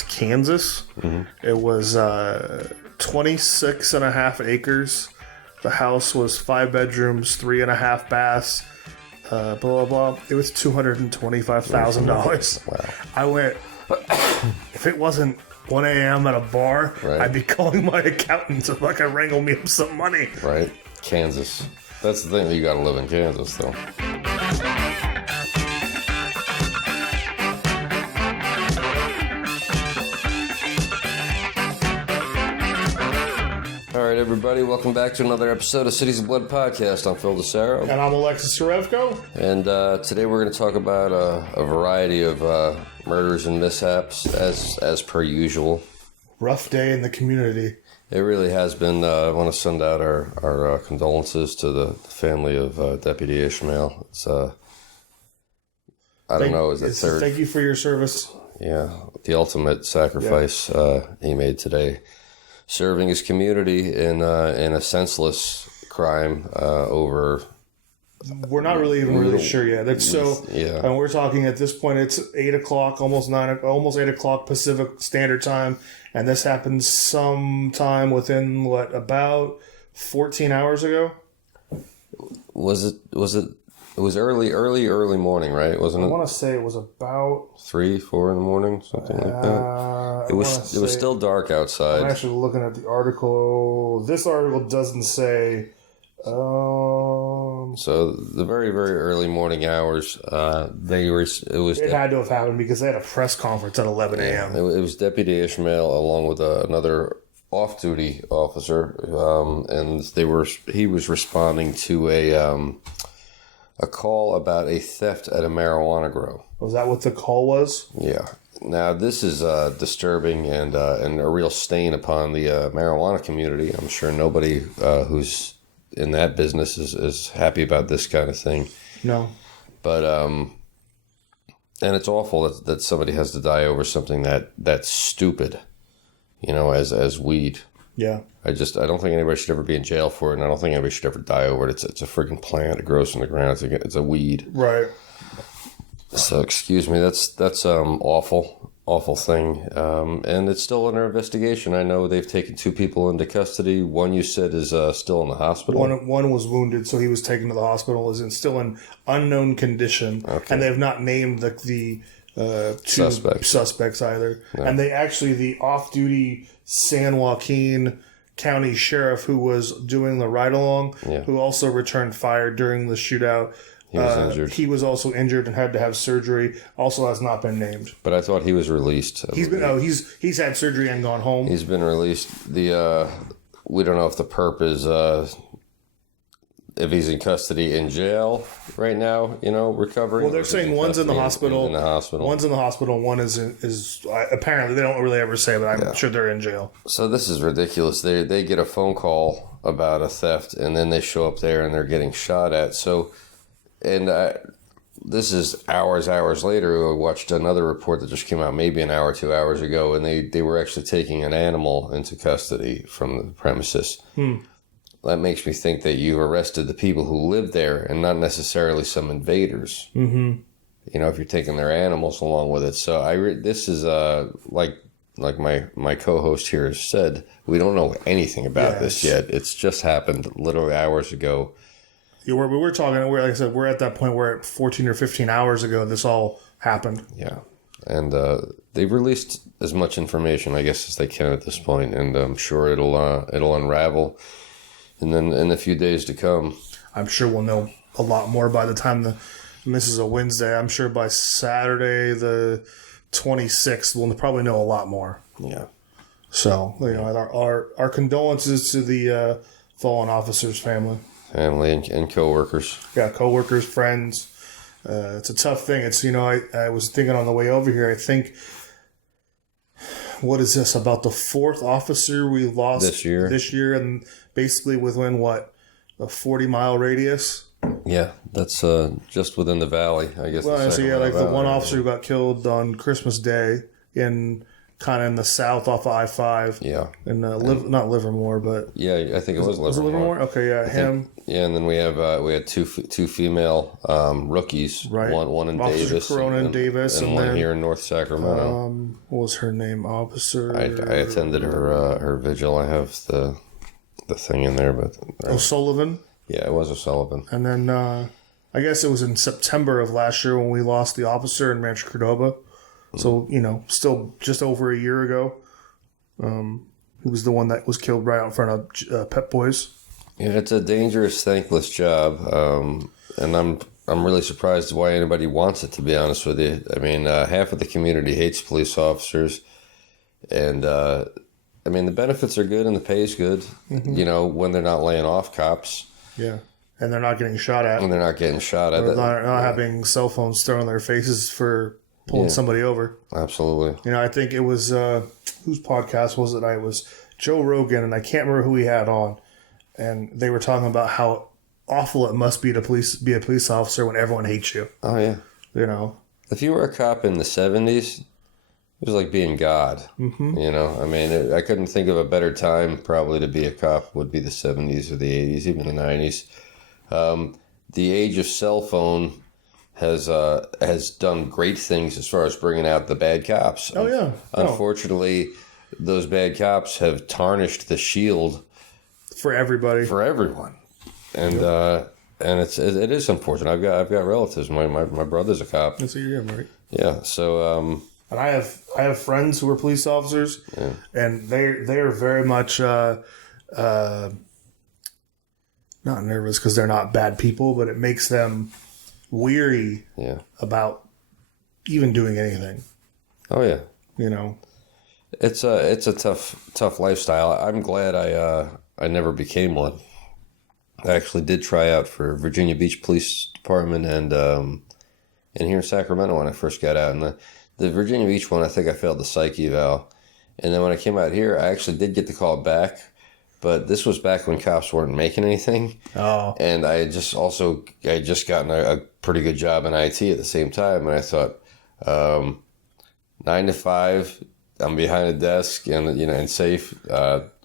Kansas. Mm-hmm. It was 26 and a half acres. The house was 5 bedrooms, 3.5 baths, blah, blah, blah. It was $225,000. Wow. I went, if it wasn't 1 a.m. at a bar, right. I'd be calling my accountant so I can wrangle me up some money. Right. Kansas. That's the thing, you got to live in Kansas, though. All right, everybody, welcome back to another episode of Cities of Blood Podcast. I'm Phil DeSaro. And I'm Alexis Sorevko. And today we're going to talk about a variety of murders and mishaps, as per usual. Rough day in the community. It really has been. I want to send out our condolences to the family of Deputy Ishmael. It's, I don't know, is it third? Thank you for your service. Yeah, the ultimate sacrifice he made today. Serving his community in a senseless crime over. We're not really even really sure yet. It's and we're talking at this point. It's 8 o'clock, almost 8 o'clock Pacific Standard Time, and this happened sometime within about 14 hours ago. Was it? It was early morning, right? Wasn't it? I want to say it was about 3, 4 in the morning, something like that. It was still dark outside. I'm actually looking at the article. This article doesn't say. So the very, very early morning hours, It had to have happened because they had a press conference at 11 a.m. It was Deputy Ishmael along with another off-duty officer, and he was responding to a call about a theft at a marijuana grow. Was that what the call was? Yeah. Now, this is disturbing and a real stain upon the marijuana community. I'm sure nobody who's in that business is happy about this kind of thing. No. But, and it's awful that somebody has to die over something that's stupid, as weed. Yeah. I don't think anybody should ever be in jail for it, and I don't think anybody should ever die over it. It's a freaking plant. It grows from the ground. It's a weed. Right. So, excuse me. That's awful thing. And it's still under investigation. I know they've taken 2 people into custody. One you said is still in the hospital. One was wounded, so he was taken to the hospital. Is still in unknown condition, and they have not named the 2 suspects either. No. And the off-duty San Joaquin County Sheriff who was doing the ride-along, who also returned fire during the shootout. He was injured. He was also injured and had to have surgery. Also has not been named. But I thought he was released. He's had surgery and gone home. He's been released. We don't know if the perp is if he's in custody in jail right now, recovering. Well, they're saying one's in the hospital. In the hospital. One's in the hospital. One is apparently, they don't really ever say, but I'm sure they're in jail. So this is ridiculous. They get a phone call about a theft, and then they show up there and they're getting shot at. So, and this is hours later. I watched another report that just came out maybe an hour, 2 hours ago, and they were actually taking an animal into custody from the premises. That makes me think that you've arrested the people who live there and not necessarily some invaders. Mm-hmm. If you're taking their animals along with it. So this is like my co-host here has said, we don't know anything about this yet. It's just happened literally hours ago. Yeah, we were talking. Like I said, we're at that point where 14 or 15 hours ago this all happened. Yeah, and they've released as much information, I guess, as they can at this point, and I'm sure it'll unravel. And then in a few days to come, I'm sure we'll know a lot more by the time this is a Wednesday. I'm sure by Saturday the 26th, we'll probably know a lot more. Yeah. So, our condolences to the fallen officer's family and coworkers. Yeah, coworkers, friends. It's a tough thing. It's I was thinking on the way over here. I think. What is this about the 4th officer we lost this year, and basically within a 40-mile radius? Yeah, that's just within the valley, I guess. Well, the one officer who got killed on Christmas Day in kind of in the south off of I-5. Yeah. And not Livermore, but... Yeah, I think it was Livermore. Was it Livermore? Okay, yeah, him. And then we had two female rookies. Right. One in Officer Davis. Corona in Davis. And one here in North Sacramento. What was her name? Officer... I attended her vigil. I have the thing in there, but... O'Sullivan? Yeah, it was O'Sullivan. And then I guess it was in September of last year when we lost the officer in Rancho Cordova. So, still just over a year ago. He was the one that was killed right out in front of Pep Boys. Yeah, it's a dangerous, thankless job. And I'm really surprised why anybody wants it, to be honest with you. I mean, half of the community hates police officers. And, the benefits are good and the pay is good, when they're not laying off cops. Yeah. And they're not getting shot at. And they're not getting shot at. They're not having cell phones thrown in their faces for pulling somebody over. Absolutely. I think it was, whose podcast was it? It was Joe Rogan, and I can't remember who he had on. And they were talking about how awful it must be to be a police officer when everyone hates you. Oh, yeah. If you were a cop in the 70s, it was like being God. Mm-hmm. I couldn't think of a better time probably to be a cop would be the 70s or the 80s, even the 90s. The age of cell phone has done great things as far as bringing out the bad cops. Oh, yeah. Unfortunately, those bad cops have tarnished the shield for everybody, for everyone, and it is unfortunate. I've got relatives. My brother's a cop. That's what you're getting, right? Yeah. So. And I have friends who are police officers, and they are very much not nervous because they're not bad people, but it makes them weary about even doing anything. Oh yeah, it's a tough lifestyle. I'm glad I never became one. I actually did try out for Virginia Beach Police Department and here in Sacramento when I first got out. And the Virginia Beach one, I think I failed the psych eval. And then when I came out here, I actually did get the call back. But this was back when cops weren't making anything. Oh. And I had just gotten a pretty good job in IT at the same time. And I thought, 9 to 5, I'm behind a desk and safe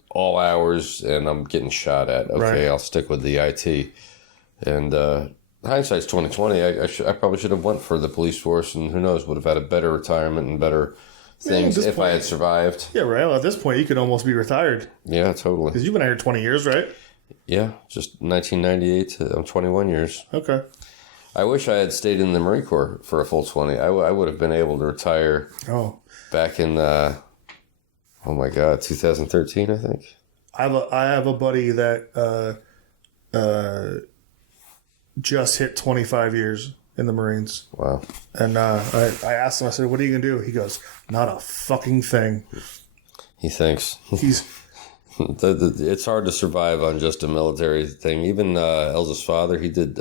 all hours, and I'm getting shot at. Okay, right. I'll stick with the IT. And hindsight's 20/20. I probably should have went for the police force, and who knows, would have had a better retirement and better things if I had survived. Yeah, right. Well, at this point, you could almost be retired. Yeah, totally. Because you've been out here 20 years, right? Yeah, just 1998 to 21 years. Okay. I wish I had stayed in the Marine Corps for a full 20. I would have been able to retire back in, 2013, I think. I have a buddy that just hit 25 years in the Marines. Wow. And I asked him, I said, what are you going to do? He goes, not a fucking thing. He thinks. He's... It's hard to survive on just a military thing. Even Elza's father, he did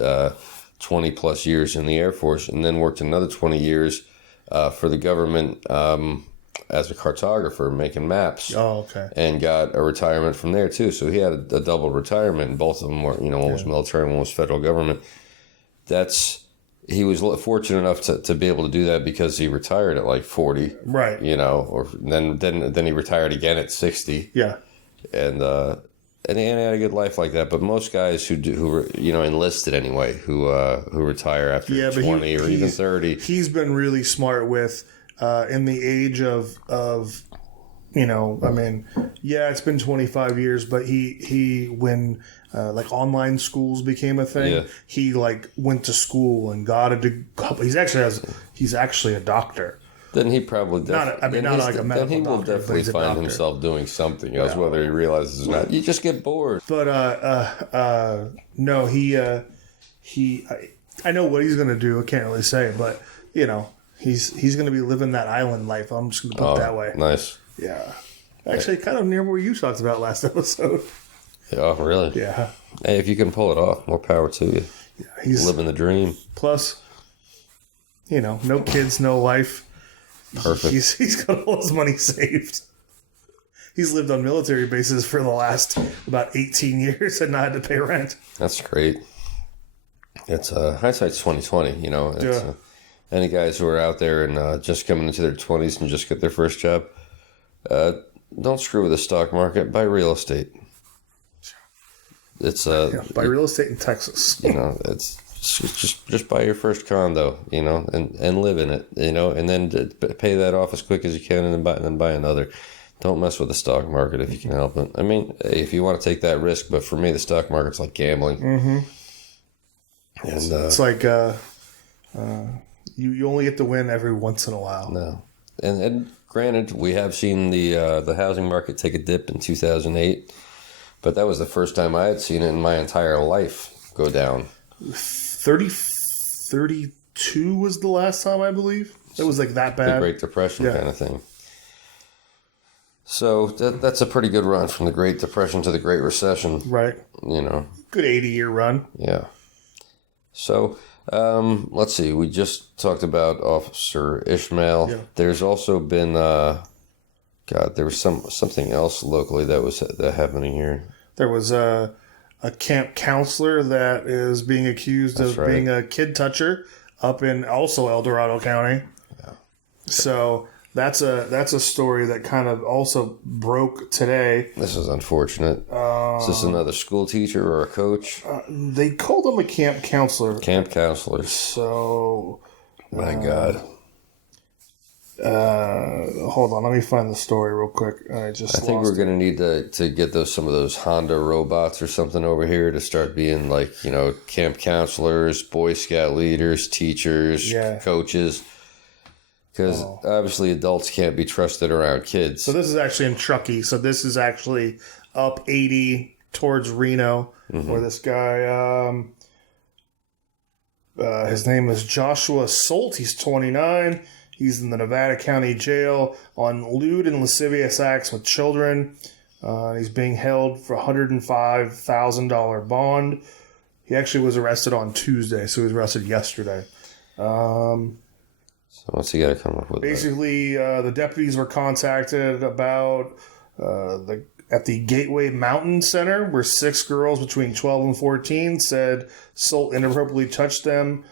20 plus years in the Air Force and then worked another 20 years for the government as a cartographer making maps. Oh, okay. And got a retirement from there too. So he had a double retirement, and both of them were, one was military and one was federal government. He was fortunate enough to be able to do that because he retired at like 40. Right. Or then he retired again at 60. Yeah. And he had a good life like that. But most guys who enlisted anyway, who retire after 20 or even 30. He's been really smart with in the age of it's been 25 years, but he when online schools became a thing, he went to school and got a degree. He's actually a doctor. Then he probably not like a medical doctor. Then he will definitely find himself doing something else, whether he realizes it or not. You just get bored. But no, he I know what he's gonna do. I can't really say, but he's gonna be living that island life. I'm just gonna put it that way. Nice. Yeah. Actually, kind of near where you talked about last episode. Oh, really? Yeah. Hey, if you can pull it off, more power to you. Yeah, he's living the dream. Plus, no kids, no life. Perfect. He's got all his money saved. He's lived on military bases for the last about 18 years and not had to pay rent. That's great. It's hindsight's 20/20. Any guys who are out there and just coming into their 20s and just get their first job, don't screw with the stock market. Buy real estate. It's buy real estate in Texas. It's just buy your first condo, and live in it, and then pay that off as quick as you can, and then buy another. Don't mess with the stock market if you can help it. I mean, if you want to take that risk, but for me, the stock market's like gambling. Mm-hmm. And it's like you only get to win every once in a while. No, and granted, we have seen the housing market take a dip in 2008, but that was the first time I had seen it in my entire life go down. 32 was the last time, I believe. It was like that bad. The Great Depression kind of thing. So that's a pretty good run from the Great Depression to the Great Recession. Right. Good 80-year run. Yeah. So, let's see. We just talked about Officer Ishmael. Yeah. There's also been, there was something else locally that was happening here. There was a camp counselor that is being accused of being a kid toucher up in also El Dorado County. Yeah. So that's a story that kind of also broke today. This is unfortunate. Is this another school teacher or a coach? They called him a camp counselor. Camp counselor. So, my God. Hold on, let me find the story real quick. I think we're going to need to get some of those Honda robots or something over here to start being like, camp counselors, Boy Scout leaders, teachers, coaches. Because obviously adults can't be trusted around kids. So this is actually in Truckee. So this is actually up 80 towards Reno, where this guy, his name is Joshua Solt. He's 29. He's in the Nevada County Jail on lewd and lascivious acts with children. He's being held for $105,000 bond. He actually was arrested on Tuesday, so he was arrested yesterday. So what's he got to come up with? Basically, the deputies were contacted about at the Gateway Mountain Center, where 6 girls between 12 and 14 said Solt inappropriately touched them.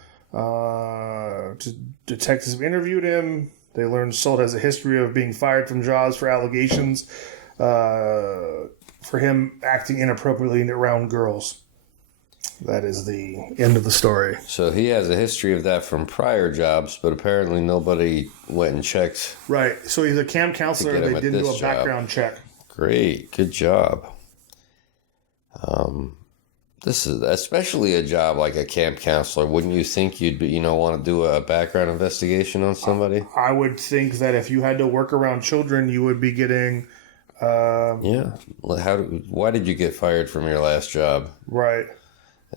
Detectives interviewed him. They learned Solt has a history of being fired from jobs for allegations for him acting inappropriately around girls. That is the end of the story. So he has a history of that from prior jobs, but apparently nobody went and checked. Right. So he's a camp counselor. They didn't do a background check. Great. Good job. This is especially a job like a camp counselor. Wouldn't you think you'd want to do a background investigation on somebody? I would think that if you had to work around children, you would be getting... Why did you get fired from your last job? Right.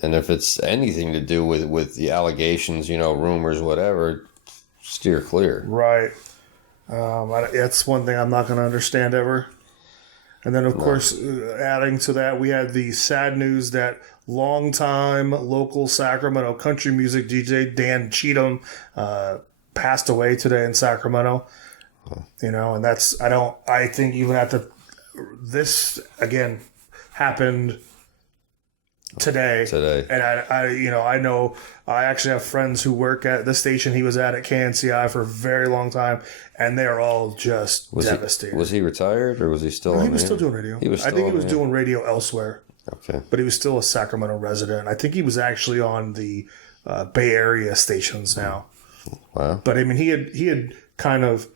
And if it's anything to do with the allegations, rumors, whatever, steer clear. Right. That's one thing I'm not going to understand ever. And then, of course, adding to that, we had the sad news that longtime local Sacramento country music DJ Dan Cheatham passed away today in Sacramento. And that's, I think even this, again, happened today. And I know I actually have friends who work at the station he was at KNCI for a very long time, and they are all just devastated. Was he retired or was he still? He was still doing radio. I think he was doing radio elsewhere. Okay, but he was still a Sacramento resident. I think he was actually on the Bay Area stations now. Wow. But I mean, he would kind of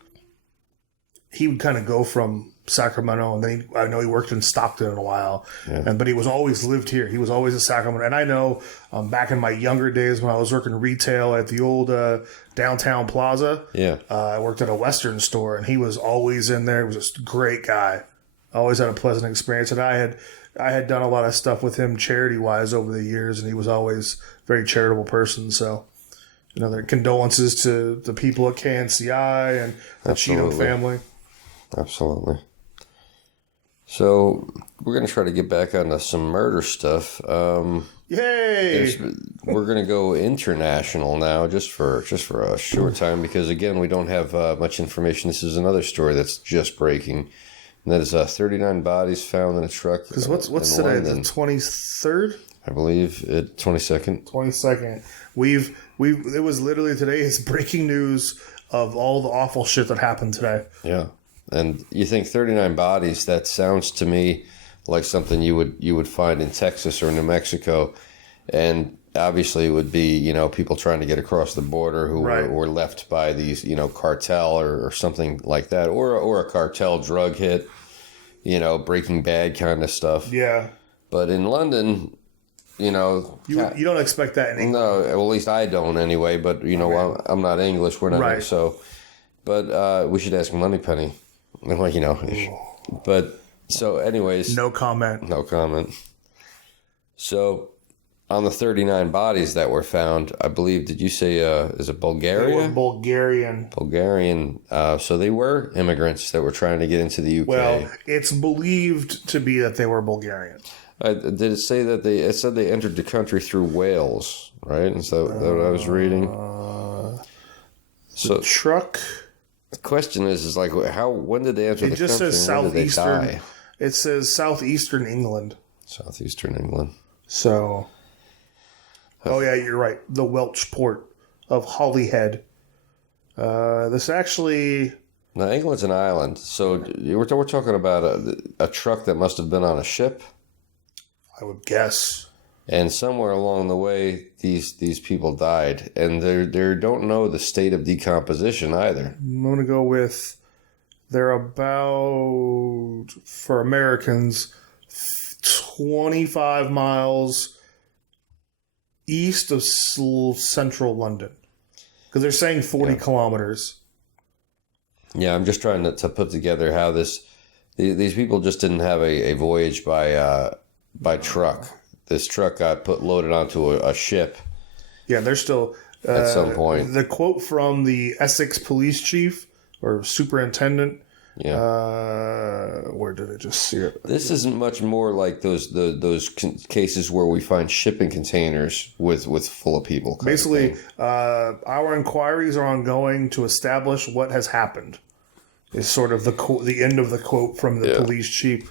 go from Sacramento, and then I know he worked in Stockton in a while, but he was always lived here. He was always in Sacramento. And I know back in my younger days when I was working retail at the old downtown plaza, I worked at a Western store, and he was always in there. He was just a great guy. Always had a pleasant experience, and I had done a lot of stuff with him charity wise over the years, and he was always a very charitable person. So, their condolences to the people at KNCI and the Cheatham family. Absolutely. So we're going to try to get back onto some murder stuff. Yay! We're going to go international now, just for a short time, because again, we don't have much information. This is another story that's just breaking. And that is 39 bodies found in a truck. Because what's today? London. The 23rd? I believe 22nd. 22nd. It was literally today is breaking news of all the awful shit that happened today. Yeah. And you think 39 bodies, that sounds to me like something you would find in Texas or New Mexico. And obviously it would be, people trying to get across the border who were left by these, cartel or something like that. Or a cartel drug hit, Breaking Bad kind of stuff. Yeah. But in London, you don't expect that in England. No, well, at least I don't anyway. But I'm not English. We're not right. So, but we should ask Moneypenny. But so, anyways, no comment. So, on the 39 bodies that were found, I believe, did you say is it Bulgaria? They were Bulgarian. So they were immigrants that were trying to get into the UK. Well, it's believed to be that they were Bulgarian. Did it say that it said they entered the country through Wales, right? Is that what I was reading? So truck. The question is like, when did they enter the country? It just says southeastern. It says southeastern England. Southeastern England. So, yeah, you're right. The Welsh port of Holyhead. This actually. Now, England's an island, so we're talking about a truck that must have been on a ship. I would guess. And somewhere along the way, these people died, and they don't know the state of decomposition either. I'm going to go with they're about, for Americans, 25 miles east of central London. Because they're saying 40 kilometers. Yeah, I'm just trying to put together how these people just didn't have a voyage by truck. This truck got loaded onto a ship. Yeah, they're still at some point. The quote from the Essex police chief or superintendent. Yeah. Where did I just see it? This isn't much more like those cases where we find shipping containers with full of people. Basically, our inquiries are ongoing to establish what has happened. Is sort of the end of the quote from the police chief.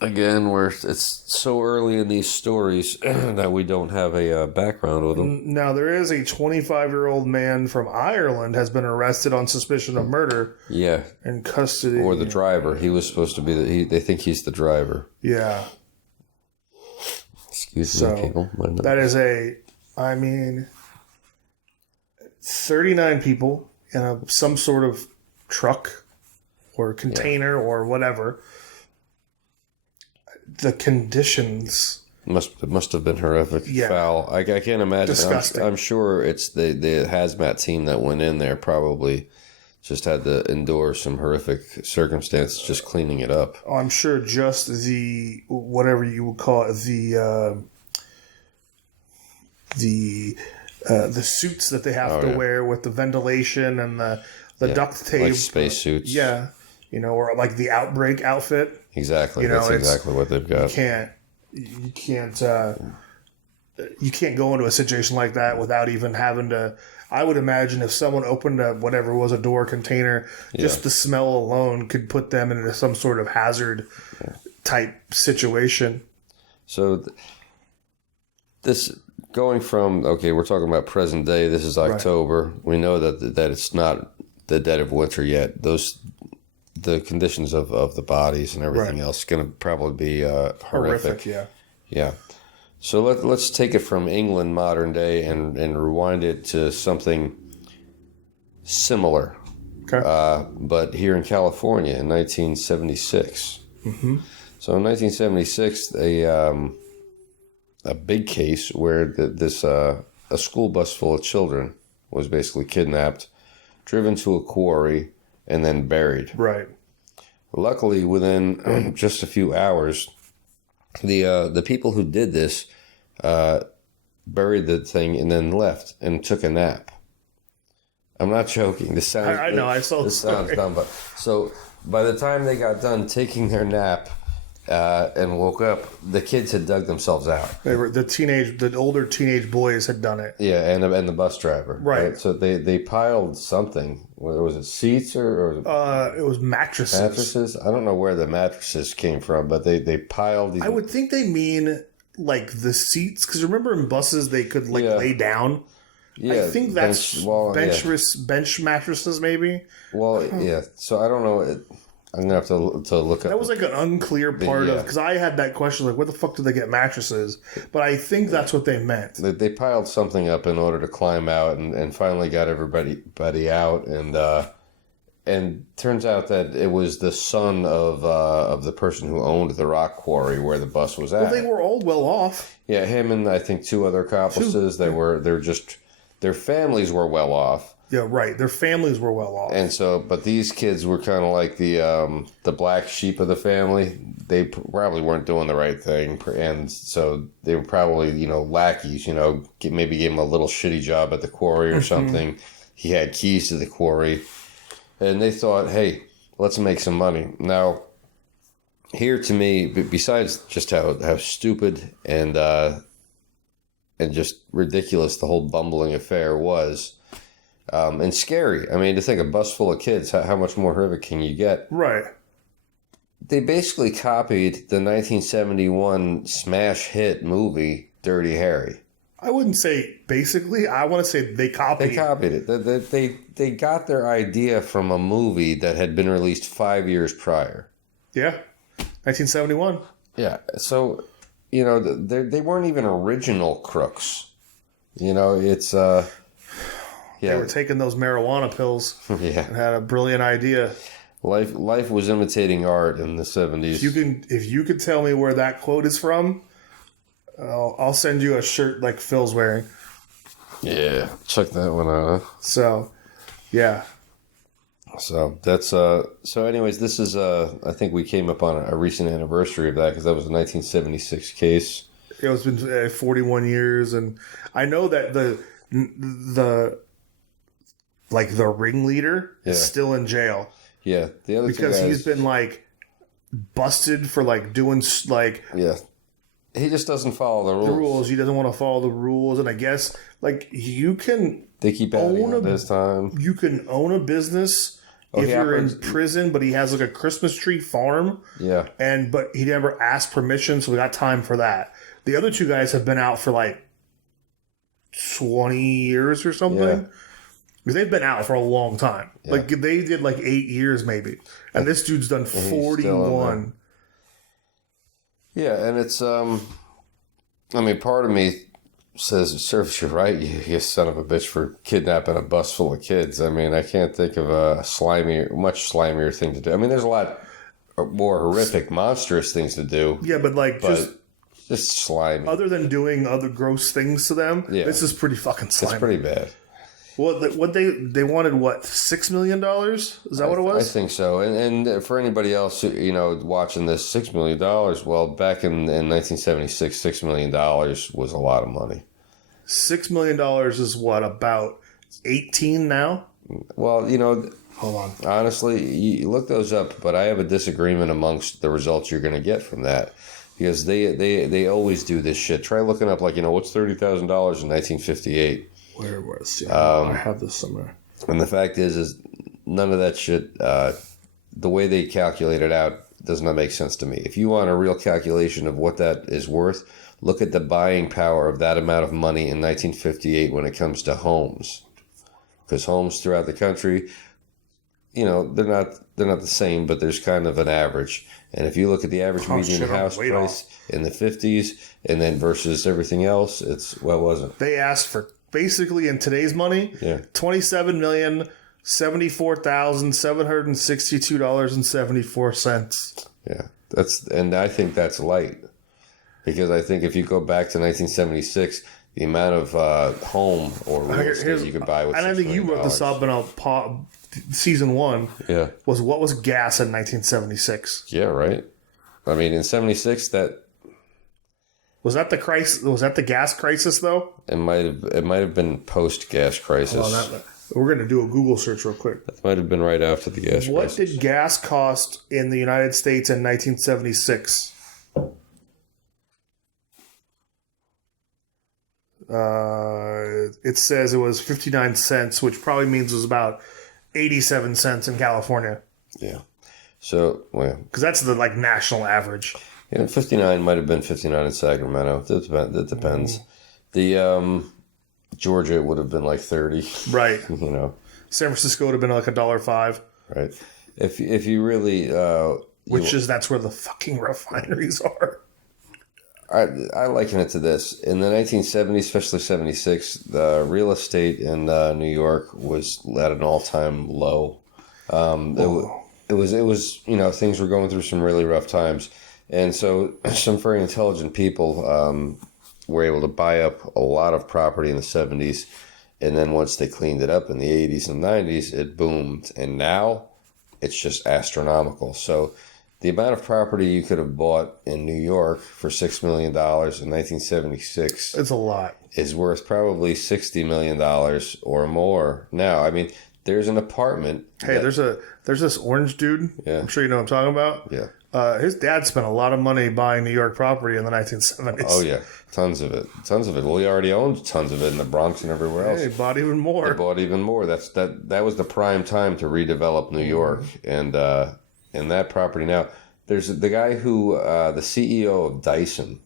Again, it's so early in these stories that we don't have a background with them. Now, there is a 25-year-old man from Ireland has been arrested on suspicion of murder. Yeah. In custody. Or the driver. He was supposed to be they think he's the driver. Yeah. Excuse me, people. That is 39 people in some sort of truck or container or whatever. The conditions must have been horrific, foul. I can't imagine. Disgusting. I'm sure it's the hazmat team that went in there probably just had to endure some horrific circumstances just cleaning it up. Oh, I'm sure just the whatever you would call it, the suits that they have to wear with the ventilation and the duct tape, like space suits. Yeah, or like the outbreak outfit. Exactly. That's exactly what they've got. You can't go into a situation like that without even having to. I would imagine if someone opened a door container, just the smell alone could put them into some sort of hazard type situation. So this going from we're talking about present day. This is October. Right. We know that it's not the dead of winter yet. The conditions of the bodies and everything else is going to probably be horrific. Yeah. So let's take it from England modern day and rewind it to something similar. Okay. But here in California in 1976. Mm-hmm. So in 1976, a big case where a school bus full of children was basically kidnapped, driven to a quarry, and then buried. Right. Luckily, within just a few hours, the people who did this buried the thing and then left and took a nap. I'm not joking. This sounds. I know. I saw this sounds dumb, but so by the time they got done taking their nap and woke up, the kids had dug themselves out. They were the older teenage boys had done it. Yeah, and the bus driver. Right. So they piled something. Was it seats or it was mattresses. Mattresses. I don't know where the mattresses came from, but they piled these. I would think they mean like the seats, because remember in buses they could lay down. Yeah, I think that's bench mattresses, maybe. Well, yeah. So I don't know. I'm gonna have to look up. That was like an unclear part of, because I had that question, like, where the fuck do they get mattresses? But I think that's what they meant. They piled something up in order to climb out, and finally got everybody out, and turns out that it was the son of the person who owned the rock quarry where the bus was at. Well, they were all well off. Yeah, him and I think two other accomplices. Their families were well off. Yeah, right. Their families were well off. And so, but these kids were kind of like the black sheep of the family. They probably weren't doing the right thing, and so they were probably lackeys. Maybe gave him a little shitty job at the quarry or something. He had keys to the quarry, and they thought, hey, let's make some money. Now, here to me, besides just how stupid and just ridiculous the whole bumbling affair was. And scary. I mean, to think a bus full of kids, how much more horrific can you get? Right. They basically copied the 1971 smash hit movie Dirty Harry. I wouldn't say basically. I want to say they copied it. They copied it. They got their idea from a movie that had been released 5 years prior. Yeah. 1971. Yeah. So, they weren't even original crooks. It's... Yeah. They were taking those marijuana pills yeah. and had a brilliant idea. Life was imitating art in the 70s. If you could tell me where that quote is from, I'll send you a shirt like Phil's wearing. Yeah, check that one out. So, yeah. So that's so. Anyways, this is I think we came up on a recent anniversary of that because that was a 1976 case. It's been 41 years, and I know that the ringleader is still in jail. Yeah, the other because he's been busted for doing yeah. He just doesn't follow the rules. He doesn't want to follow the rules, and I guess you can. They keep adding on this time. You can own a business if you're in prison, but he has a Christmas tree farm. Yeah, but he never asked permission, so we got time for that. The other two guys have been out for 20 years or something. Yeah. Because they've been out for a long time. Yeah. They did 8 years maybe. And this dude's done 41. Yeah, and it's, part of me says it serves you right, you son of a bitch, for kidnapping a bus full of kids. I mean, I can't think of a much slimier thing to do. I mean, there's a lot more horrific, monstrous things to do. Yeah, but just slimy. Other than doing other gross things to them, this is pretty fucking slimy. It's pretty bad. Well, they wanted $6 million? Is that what it was? I think so. And for anybody else, watching this, $6 million. Well, back in 1976, $6 million was a lot of money. $6 million is what, about 18 now? Well, hold on. Honestly, you look those up, but I have a disagreement amongst the results you're going to get from that. Because they always do this shit. Try looking up what's $30,000 in 1958. Where was it? I have this somewhere. And the fact is none of that shit, the way they calculate it out does not make sense to me. If you want a real calculation of what that is worth, look at the buying power of that amount of money in 1958 when it comes to homes. Because homes throughout the country, they're not the same, but there's kind of an average. And if you look at the average median house price in the 50s and then versus everything else, what was it? They asked for, basically in today's money, $27,074,762.74. Yeah, and I think that's light, because I think if you go back to 1976, the amount of home or real estate you could buy with, and I think you wrote this up in season 1. Yeah, what was gas in 1976? Yeah, right. I mean, in 76, was that the crisis? Was that the gas crisis though? It might have been post gas crisis. We're going to do a Google search real quick. That might have been right after the gas crisis. What did gas cost in the United States in 1976? It says it was 59 cents, which probably means it was about 87 cents in California. Yeah. So, because that's the national average. Yeah, 59 might have been 59 in Sacramento. That depends. The Georgia would have been like 30. Right. You know. San Francisco would have been like $1.05. Right. If you really... that's where the fucking refineries are. I liken it to this. In the 1970s, especially 76, the real estate in New York was at an all-time low. It was things were going through some really rough times. And so some very intelligent people were able to buy up a lot of property in the 70s. And then once they cleaned it up in the 80s and 90s, it boomed. And now it's just astronomical. So the amount of property you could have bought in New York for $6 million in 1976 it's a lot. Is worth probably $60 million or more now. I mean, there's an apartment. Hey, there's this orange dude. Yeah. I'm sure you know what I'm talking about. Yeah. His dad spent a lot of money buying New York property in the 1970s. Oh, yeah. Tons of it. Well, he already owned tons of it in the Bronx and everywhere else. He bought even more. That was the prime time to redevelop New York. And that property now, there's the guy who, the CEO of Dyson.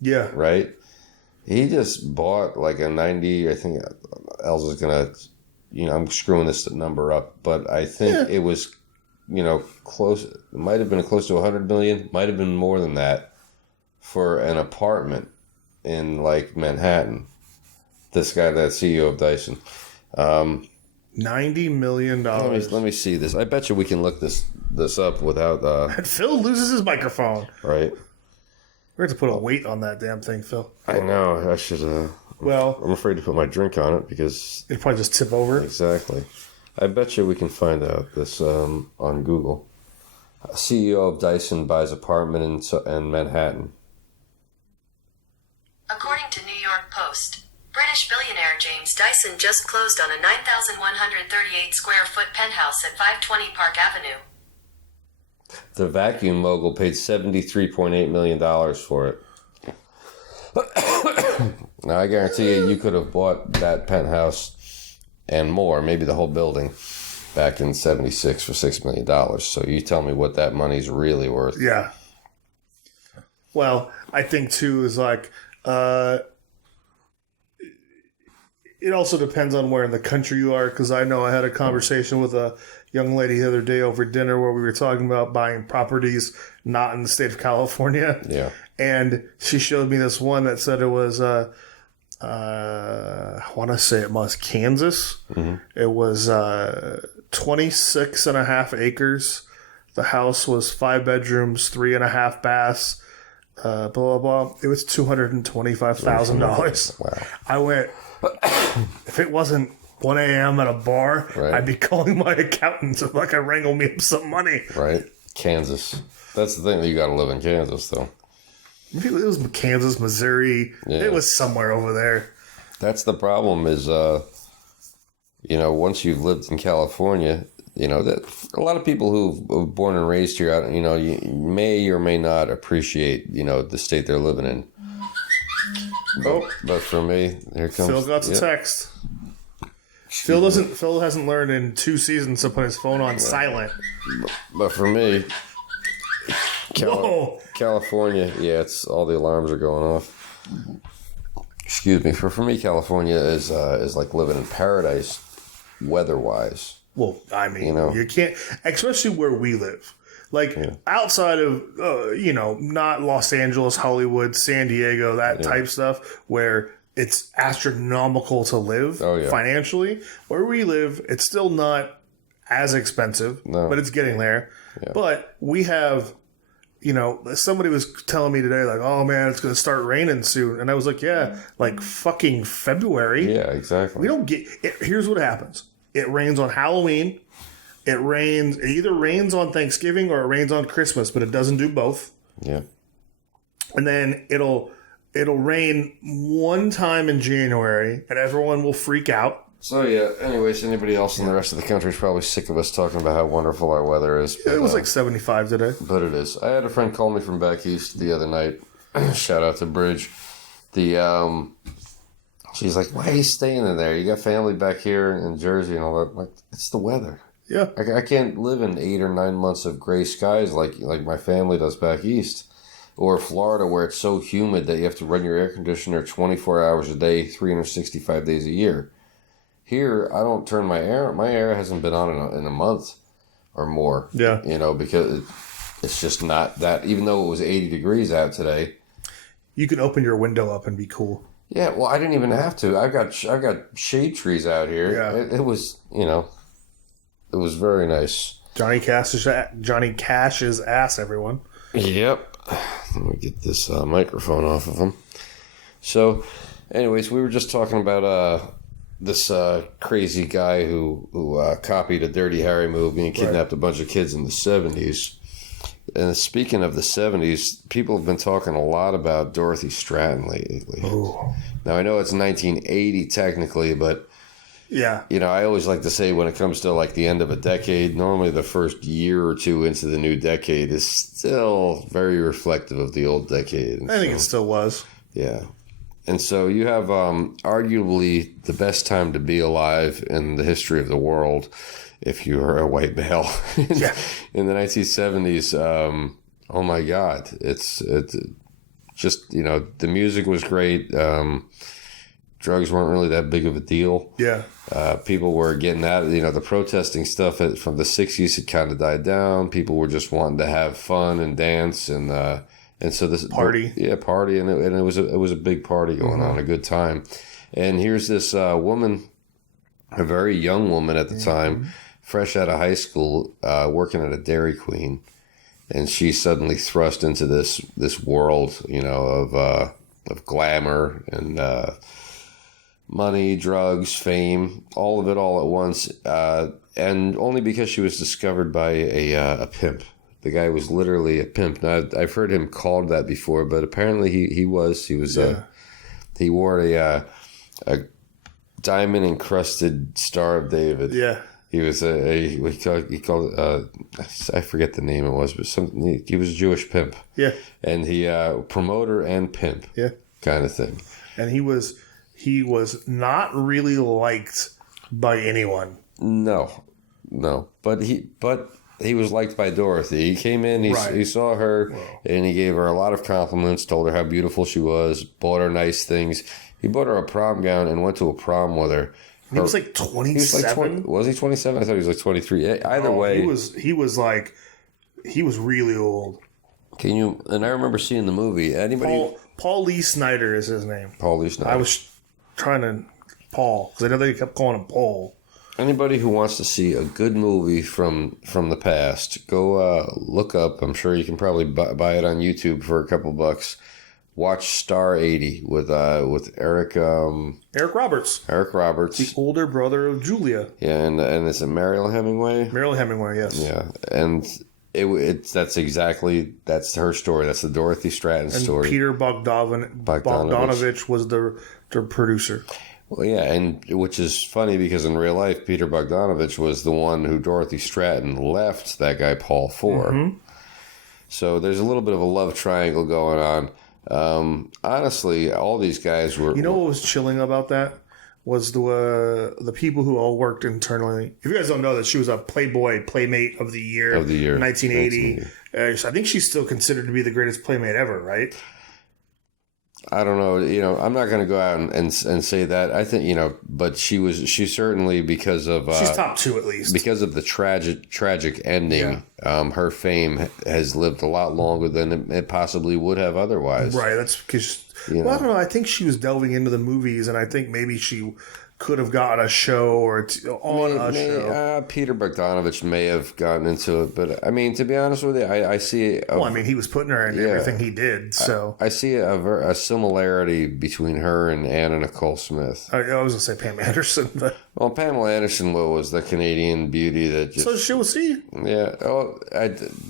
Yeah. Right? He just bought like a 90, I think Elsa's going to, I'm screwing this number up, but I think it was, close, it might have been close to 100 million, might have been more than that for an apartment in like Manhattan. This guy, that CEO of Dyson. $90 million. Let me see this. I bet you we can look this up without... And Phil loses his microphone. Right. We're going to put a weight on that damn thing, Phil. I know. I should... I'm afraid to put my drink on it because... It'll probably just tip over. Exactly. I bet you we can find out this on Google. CEO of Dyson buys apartment in Manhattan. According to New York Post, British billionaire James Dyson just closed on a 9,138 square foot penthouse at 520 Park Avenue. The vacuum mogul paid $73.8 million for it. Now, I guarantee you could have bought that penthouse and more, maybe the whole building, back in 76 for $6 million. So you tell me what that money's really worth. Yeah. Well, I think, too, is like... it also depends on where in the country you are, because I know I had a conversation with a young lady the other day over dinner where we were talking about buying properties not in the state of California. Yeah. And she showed me this one that said it was, I want to say it was Kansas. Mm-hmm. It was 26 and a half acres. The house was 5 bedrooms, 3.5 baths, blah, blah, blah. It was $225,000. Wow. I went, if it wasn't 1 a.m. at a bar, right, I'd be calling my accountant so I could wrangle me up some money. Right. Kansas. That's the thing, that you got to live in Kansas, though. Maybe it was Kansas, Missouri. Yeah. It was somewhere over there. That's the problem is, once you've lived in California, that a lot of people who are born and raised here, you may or may not appreciate, the state they're living in. But for me, here comes... Phil got the text. Phil hasn't learned in 2 seasons to put his phone on silent. But for me... California, it's all the alarms are going off. Excuse me. For me, California is like living in paradise, weather-wise. Well, I mean, you can't, especially where we live. Like outside of not Los Angeles, Hollywood, San Diego, that type stuff, where it's astronomical to live financially. Where we live, it's still not as expensive, but it's getting there. Yeah. But we have. Somebody was telling me today, like, oh, man, it's going to start raining soon. And I was like, yeah, like fucking February. Yeah, exactly. We don't get it. Here's what happens. It rains on Halloween. It either rains on Thanksgiving or it rains on Christmas, but it doesn't do both. Yeah. And then it'll rain one time in January and everyone will freak out. So, anyways, anybody else in the rest of the country is probably sick of us talking about how wonderful our weather is. But, it was like 75 today. But it is. I had a friend call me from back east the other night. Shout out to Bridge. She's like, why are you staying in there? You got family back here in Jersey and all that. I'm like, it's the weather. Yeah. I can't live in 8 or 9 months of gray skies like my family does back east. Or Florida, where it's so humid that you have to run your air conditioner 24 hours a day, 365 days a year. Here, I don't turn my air hasn't been on in a month or more. Yeah. Because it's just not that, even though it was 80 degrees out today. You can open your window up and be cool. Yeah, well, I didn't even have to. I've got shade trees out here. Yeah. It was, it was very nice. Johnny Cash's ass, everyone. Yep. Let me get this microphone off of him. So, anyways, we were just talking about this crazy guy who copied a Dirty Harry movie and kidnapped a bunch of kids in the 70s. And speaking of the 70s, people have been talking a lot about Dorothy Stratten lately. Ooh. Now, I know it's 1980 technically, but yeah, I always like to say when it comes to like the end of a decade, normally the first year or two into the new decade is still very reflective of the old decade. And I think it still was. Yeah. And so you have arguably the best time to be alive in the history of the world if you are a white male. Yeah. In the 1970s, oh my God, it's just, the music was great. Drugs weren't really that big of a deal. Yeah. People were getting out, the protesting stuff from the 60s had kind of died down. People were just wanting to have fun and dance and so this party. Yeah, party. And it was a big party going on, a good time. And here's this woman, a very young woman at the time, fresh out of high school, working at a Dairy Queen. And she's suddenly thrust into this world, of glamour and money, drugs, fame, all of it all at once, and only because she was discovered by a pimp. The guy was literally a pimp. Now, I've heard him called that before, but apparently he was. He wore a diamond encrusted Star of David. Yeah. He was he called I forget the name it was, but he was a Jewish pimp. Yeah. And he promoter and pimp. Yeah. Kind of thing. And he was not really liked by anyone. No. But he was liked by Dorothy. He came in, he saw her, and he gave her a lot of compliments, told her how beautiful she was, bought her nice things. He bought her a prom gown and went to a prom with her. He was like 27. Was he 27? I thought he was like 23. Either way, he was really old. And I remember seeing the movie. Paul Lee Snyder is his name. Paul Lee Snyder. I was trying to Paul because I know they kept calling him Paul. Anybody who wants to see a good movie from the past, go look up. I'm sure you can probably buy it on YouTube for a couple bucks. Watch Star 80 with Eric Roberts. Eric Roberts, the older brother of Julia. Yeah, and it's a Mariel Hemingway. Mariel Hemingway, yes. Yeah, and that's her story. That's the Dorothy Stratten story. Peter Bogdanovich was the producer. Well, yeah, and which is funny because in real life, Peter Bogdanovich was the one who Dorothy Stratten left that guy Paul for. Mm-hmm. So there's a little bit of a love triangle going on. Honestly, all these guys were. You know what was chilling about that was the people who all worked internally. If you guys don't know that she was a Playboy Playmate of the Year, 1980. I think she's still considered to be the greatest Playmate ever, right? I don't know. I'm not going to go out and say that. I think, but she certainly because of she's top two at least because of the tragic ending. Yeah. Her fame has lived a lot longer than it possibly would have otherwise. Right. That's because I don't know. I think she was delving into the movies, and I think maybe she could have gotten a show or a show. Peter Bogdanovich may have gotten into it, but I mean, to be honest with you, I see. He was putting her in everything he did. So I see a similarity between her and Anna Nicole Smith. I was gonna say Pam Anderson, but Pamela Anderson was the Canadian beauty that just. So she was she. Yeah.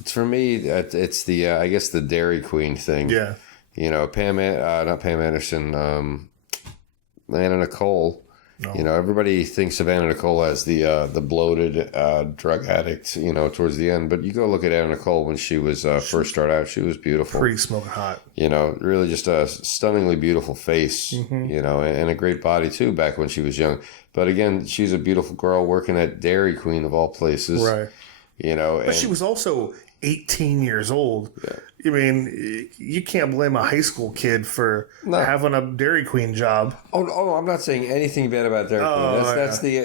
For me, it's the I guess the Dairy Queen thing. Yeah. Not Pam Anderson. Anna Nicole. No. Everybody thinks of Anna Nicole as the bloated drug addict, towards the end. But you go look at Anna Nicole when she was first started out. She was beautiful. Pretty smoking hot. Really just a stunningly beautiful face, and a great body, too, back when she was young. But again, she's a beautiful girl working at Dairy Queen, of all places. Right. But she was also 18 years old. Yeah. I mean, you can't blame a high school kid for having a Dairy Queen job. Oh, I'm not saying anything bad about Dairy Queen.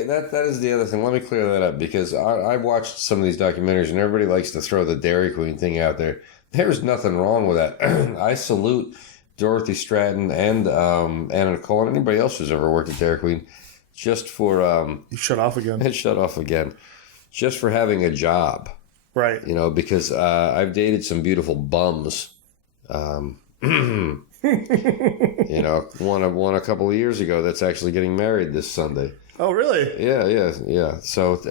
That is the other thing. Let me clear that up, because I watched some of these documentaries and everybody likes to throw the Dairy Queen thing out there. There's nothing wrong with that. I salute Dorothy Stratten and Anna Nicole and anybody else who's ever worked at Dairy Queen just for You shut off again. and shut off again, just for having a job. Right. Because I've dated some beautiful bums. One a couple of years ago that's actually getting married this Sunday. Oh, really? Yeah. So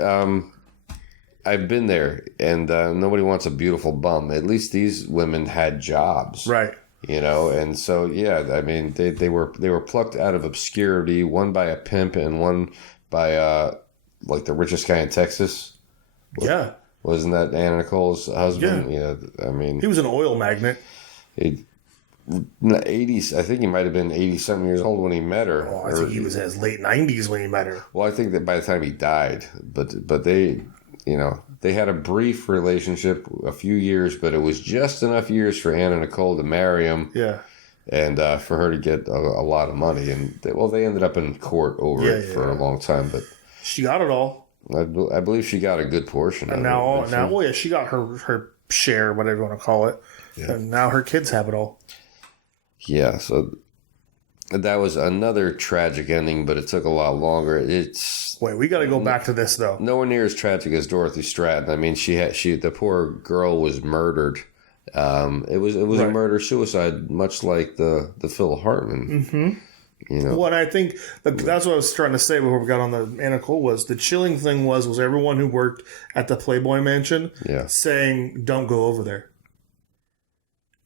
I've been there, and nobody wants a beautiful bum. At least these women had jobs. Right. And so, I mean, they were plucked out of obscurity, one by a pimp and one by like the richest guy in Texas. Yeah. Wasn't that Anna Nicole's husband? Yeah. I mean, he was an oil magnate. 80s. I think he might have been 80-something years old when he met her. Oh, I think he was in his late 90s when he met her. Well, I think that by the time he died, but they, they had a brief relationship, a few years, but it was just enough years for Anna Nicole to marry him. Yeah. And for her to get a lot of money, and they ended up in court over it for a long time, but she got it all. I believe she got a good portion of it. She got her share, whatever you want to call it. Yeah. And now her kids have it all. Yeah, so that was another tragic ending, but it took a lot longer. Wait, we got to go back to this, though. Nowhere near as tragic as Dorothy Stratten. I mean, the poor girl was murdered. It was a murder-suicide, much like the Phil Hartman. Mm-hmm. Well, and I think that's what I was trying to say before we got on the Anna Nicole was the chilling thing was everyone who worked at the Playboy Mansion saying, don't go over there.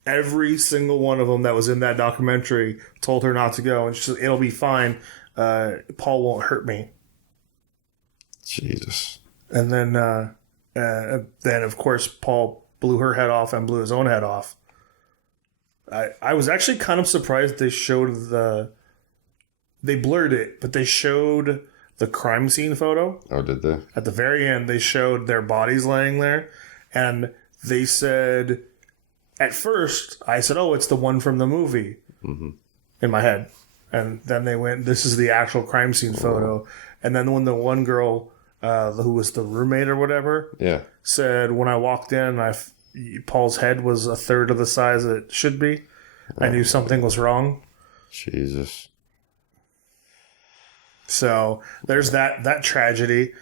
Every single one of them that was in that documentary told her not to go. And she said, it'll be fine. Paul won't hurt me. Jesus. And then of course, Paul blew her head off and blew his own head off. I was actually kind of surprised they showed they blurred it, but they showed the crime scene photo. Oh, did they? At the very end, they showed their bodies laying there. And they said, at first, I said, oh, it's the one from the movie in my head. And then they went, this is the actual crime scene photo. And then when the one girl, who was the roommate or whatever, said, when I walked in, Paul's head was a third of the size it should be. I knew something was wrong. Jesus. So there's that tragedy.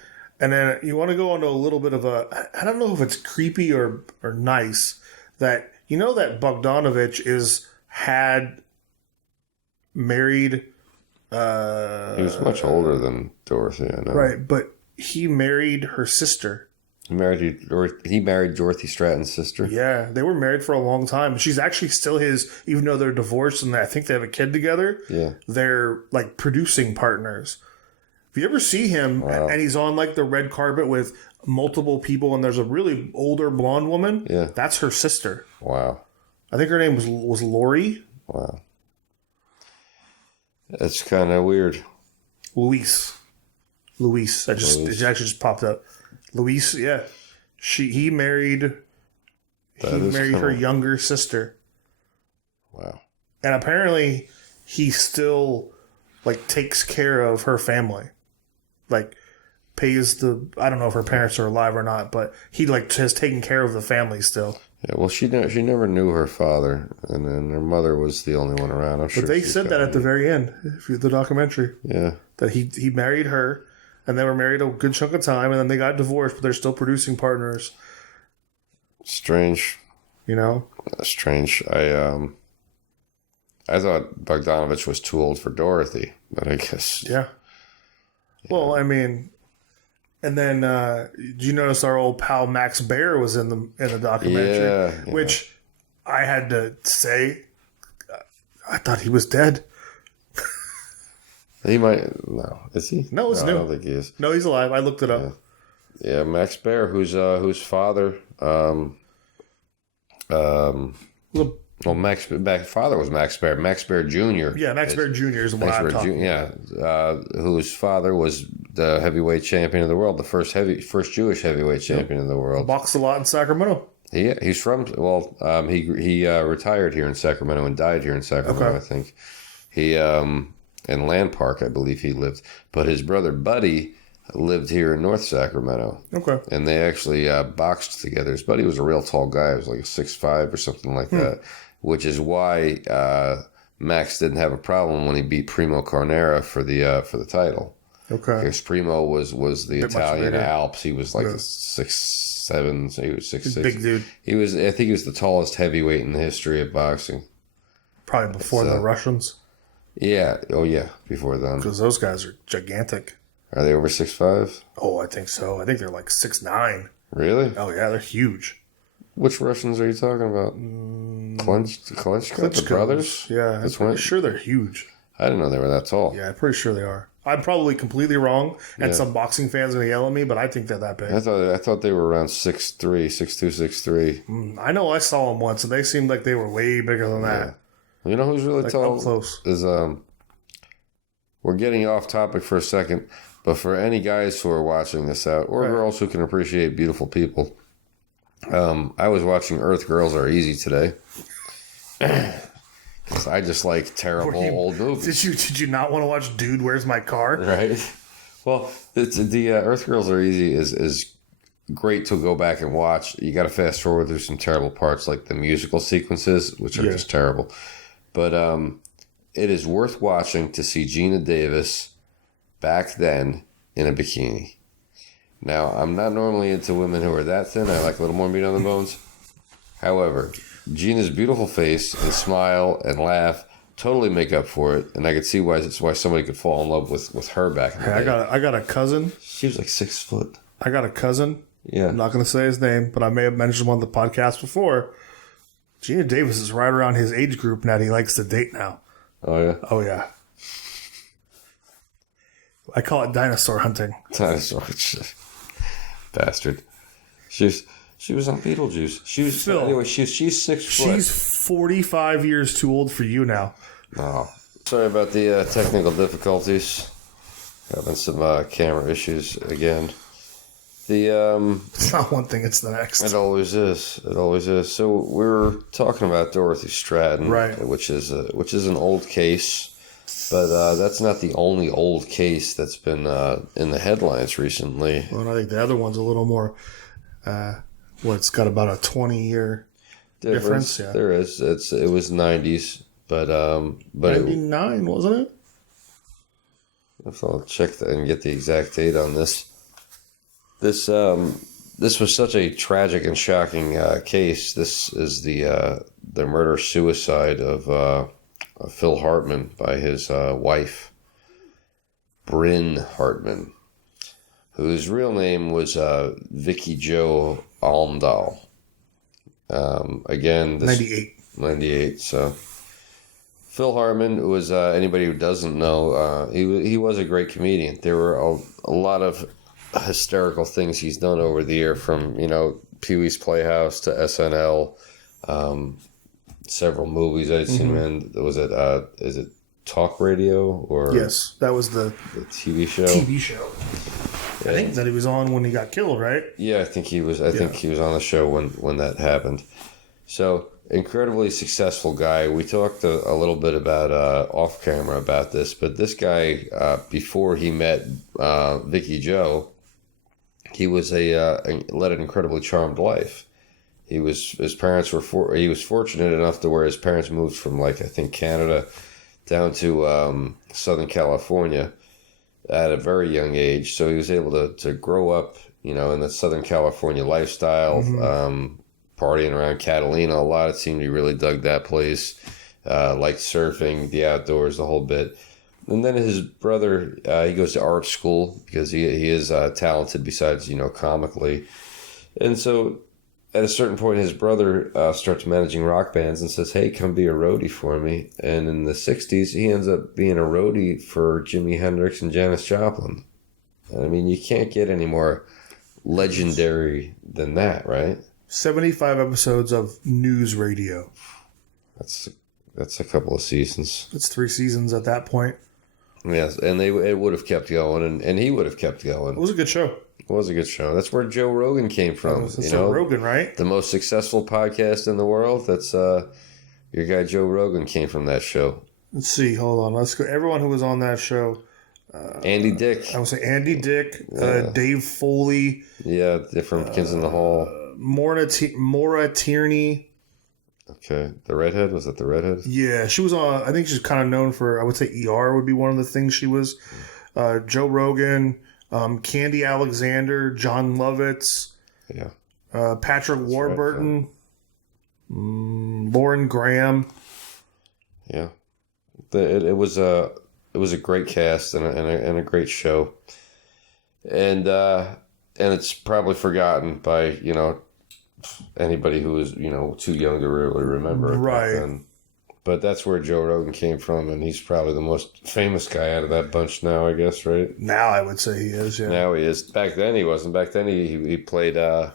And then you want to go into a little bit of I don't know if it's creepy or nice, that that Bogdanovich had married. He was much older than Dorothy, I know. Right, but he married her sister. He married Dorothy Stratten's sister. Yeah, they were married for a long time. She's actually still his, even though they're divorced and I think they have a kid together. Yeah, they're like producing partners. If you ever see him and he's on like the red carpet with multiple people and there's a really older blonde woman, that's her sister. Wow. I think her name was Lori. Wow. That's kind of weird. Luis. It actually just popped up. Luis, yeah. He married her younger sister. Wow. And apparently he still like takes care of her family. Like pays I don't know if her parents are alive or not, but he like has taken care of the family still. Yeah, well, she never knew her father, and then her mother was the only one around. But they said that at the very end, the documentary. Yeah, that he married her, and they were married a good chunk of time, and then they got divorced, but they're still producing partners. Strange. Strange. I thought Bogdanovich was too old for Dorothy, but I guess. Yeah. Well, I mean. And then, did you notice our old pal Max Baer was in the documentary? Yeah. Which I had to say, I thought he was dead. He might. No, is he? No, it's new. I don't think he is. No, he's alive. I looked it up. Yeah, Max Baer, whose father, Well, Max father was Max Baer. Max Baer Jr. Yeah, Max Baer Jr. is the one I'm talking about. Whose father was the heavyweight champion of the world, the first Jewish heavyweight champion of the world. Boxed a lot in Sacramento. Yeah, he's from, he retired here in Sacramento and died here in Sacramento, I think. He, in Land Park, I believe he lived. But his brother, Buddy, lived here in North Sacramento. Okay. And they actually boxed together. His buddy was a real tall guy. He was like a 6'5" or something like that, which is why Max didn't have a problem when he beat Primo Carnera for the title. Okay. Because Primo was the Italian Alps. He was like 6'7", so he was 6'6". Big dude. I think he was the tallest heavyweight in the history of boxing. Probably before the Russians. Yeah. Oh, yeah. Before them. Because those guys are gigantic. Are they over 6'5"? Oh, I think so. I think they're like 6'9". Really? Oh, yeah. They're huge. Which Russians are you talking about? Klitschko, the brothers? Yeah. I'm pretty sure they're huge. I didn't know they were that tall. Yeah, I'm pretty sure they are. I'm probably completely wrong, and some boxing fans are going to yell at me, but I think they're that big. I thought they were around 6'3", 6'2", 6'3". I know I saw them once, and they seemed like they were way bigger than that. You know who's really tall? Up close. Is we're getting off topic for a second, but for any guys who are watching this out, or girls who can appreciate beautiful people, I was watching Earth Girls Are Easy today. Because I just like terrible old movies. Did you not want to watch Dude, Where's My Car? Right. Well, the Earth Girls Are Easy is great to go back and watch. You got to fast forward through some terrible parts, like the musical sequences, which are just terrible. But it is worth watching to see Gina Davis back then in a bikini. Now, I'm not normally into women who are that thin. I like a little more meat on the bones. However, Gina's beautiful face and smile and laugh totally make up for it, and I could see why somebody could fall in love with her back in the day. I got a cousin. She was like 6 foot. I got a cousin. Yeah. I'm not going to say his name, but I may have mentioned him on the podcast before. Gina Davis is right around his age group now. He likes to date now. Oh, yeah? Oh, yeah. I call it dinosaur hunting. Dinosaur. Bastard. She was on Beetlejuice. She's 6 foot. She's 45 years too old for you now. Oh. Sorry about the technical difficulties. Having some camera issues again. It's not one thing, it's the next. It always is. So we're talking about Dorothy Stratten, right? Which is an old case, but that's not the only old case that's been in the headlines recently. Well, I think the other one's a little more. It's got about a 20-year difference. Yeah. There is. It was 90s, but 99, wasn't it? I'll check and get the exact date on this. This was such a tragic and shocking case. This is the murder-suicide of Phil Hartman by his wife, Bryn Hartman, whose real name was Vicki Jo Almdahl. Again, 98. So Phil Hartman was anybody who doesn't know, he was a great comedian. There were a lot of hysterical things he's done over the year, from Pee-wee's Playhouse to SNL, several movies I'd seen him in. Was it is it Talk Radio or yes, that was the TV show. Yeah. I think that he was on when he got killed, right? Yeah, I think he was. I think he was on the show when that happened. So incredibly successful guy. We talked a little bit about off camera about this, but this guy before he met Vicki Jo, he was led an incredibly charmed life. He was fortunate enough to where his parents moved from, like, I think Canada down to Southern California at a very young age. So he was able to grow up, in the Southern California lifestyle, partying around Catalina a lot. It seemed he really dug that place, liked surfing, the outdoors, the whole bit. And then his brother, he goes to art school because he is talented besides, comically. And so at a certain point, his brother starts managing rock bands and says, hey, come be a roadie for me. And in the 60s, he ends up being a roadie for Jimi Hendrix and Janis Joplin. I mean, you can't get any more legendary than that, right? 75 episodes of news radio. That's a couple of seasons. It's 3 seasons at that point. Yes, and it would have kept going, and he would have kept going. It was a good show. It was a good show. That's where Joe Rogan came from. That's Rogan, right? The most successful podcast in the world. That's your guy Joe Rogan came from that show. Let's see. Hold on. Let's go. Everyone who was on that show. Andy Dick. I would say Andy Dick, Dave Foley. Yeah, different Kids in the Hall. Maura Tierney. Okay. The redhead? Was that the redhead? Yeah, she was on. I think she's kind of known for, I would say ER would be one of the things she was. Joe Rogan, Candy Alexander, John Lovitz. Yeah. Patrick Warburton. Right, Lauren Graham. Yeah. It was a great cast and a great show. And it's probably forgotten by, anybody who is, too young to really remember it. Right. But that's where Joe Rogan came from, and he's probably the most famous guy out of that bunch now, I guess, right? Now I would say he is, yeah. Now he is. Back then he wasn't. Back then he played the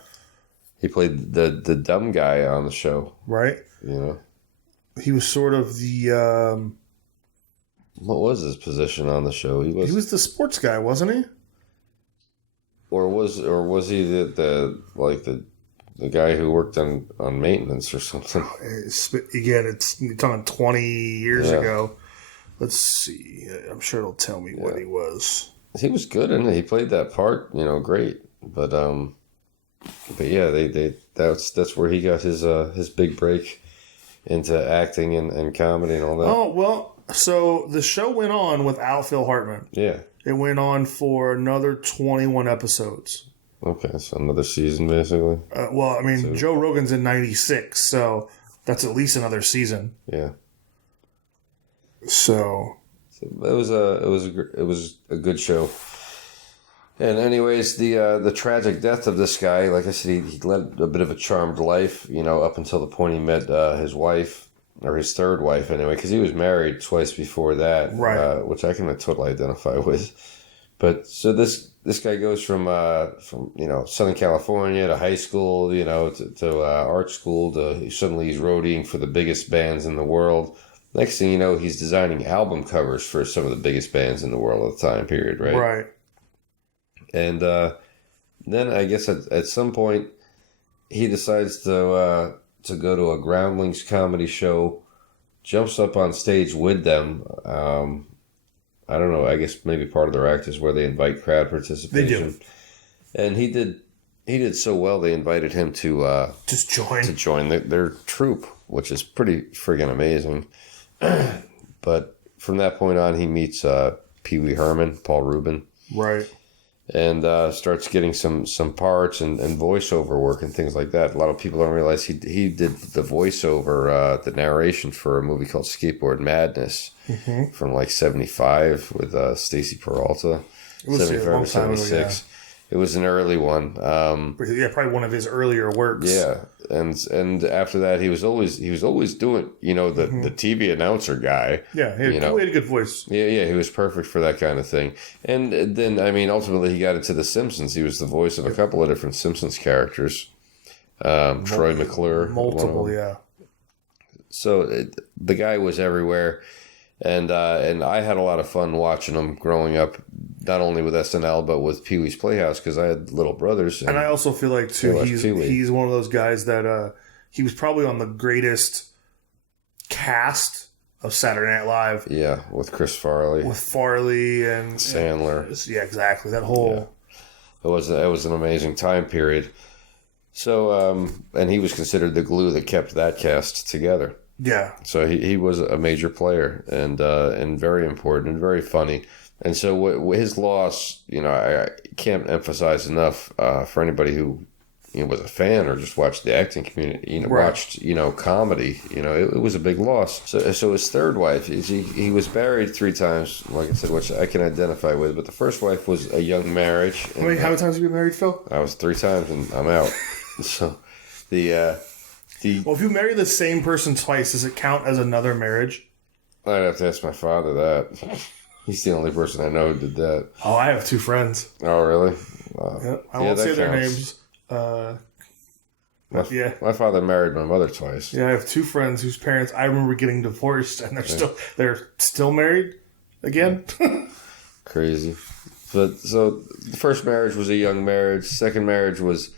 dumb guy on the show. Right. He was sort of the what was his position on the show? He was the sports guy, wasn't he? Or was he the guy who worked on maintenance or something? Again, it's talking 20 years ago. Let's see. I'm sure it'll tell me what he was. He was good in it. He played that part, great. But yeah, that's where he got his big break into acting and comedy and all that. Oh, well, so the show went on without Phil Hartman. Yeah. It went on for another 21 episodes. Okay, so another season, basically. Well, I mean, Joe Rogan's in 96, so that's at least another season. Yeah. So it was a good show. And anyways, the tragic death of this guy, like I said, he led a bit of a charmed life, up until the point he met his wife, or his third wife anyway, because he was married twice before that, right? Which I can totally identify with. But so this guy goes from Southern California to high school, to art school, to suddenly he's roadieing for the biggest bands in the world. Next thing you know, he's designing album covers for some of the biggest bands in the world at the time period, right? Right. And then I guess at some point he decides to go to a Groundlings comedy show, jumps up on stage with them. I don't know. I guess maybe part of their act is where they invite crowd participation. They do. And he did so well. They invited him to just join their troupe, which is pretty friggin' amazing. But from that point on, he meets Pee Wee Herman, Paul Rubin, right, and starts getting some parts and voiceover work and things like that. A lot of people don't realize he did the voiceover, the narration for a movie called Skateboard Madness from like 75 with Stacey Peralta. It was 75 a long or time 76. ago, yeah. It was an early one. Yeah, probably one of his earlier works. Yeah, and after that, he was always doing the TV announcer guy. Yeah, he had a good voice. Yeah, he was perfect for that kind of thing. And then ultimately he got into The Simpsons. He was the voice of a couple of different Simpsons characters. Troy McClure, multiple, yeah. So the guy was everywhere. And I had a lot of fun watching him growing up, not only with SNL but with Pee Wee's Playhouse, because I had little brothers. And I also feel like too he's one of those guys that he was probably on the greatest cast of Saturday Night Live. Yeah, with Chris Farley, and Sandler. Yeah, exactly. That whole it was an amazing time period. So and he was considered the glue that kept that cast together. Yeah. So he was a major player and very important and very funny. And so his loss, I can't emphasize enough for anybody who was a fan or just watched the acting community, watched comedy. It was a big loss. So his third wife, he was married 3 times, like I said, which I can identify with. But the first wife was a young marriage. How many times have you been married, Phil? I was 3 times, and I'm out. So well, if you marry the same person twice, does it count as another marriage? I'd have to ask my father that. He's the only person I know who did that. Oh, I have 2 friends. Oh, really? I won't say their names. My father married my mother twice. Yeah, I have two friends whose parents I remember getting divorced, and they're still married again. Crazy. But so the first marriage was a young marriage. Second marriage was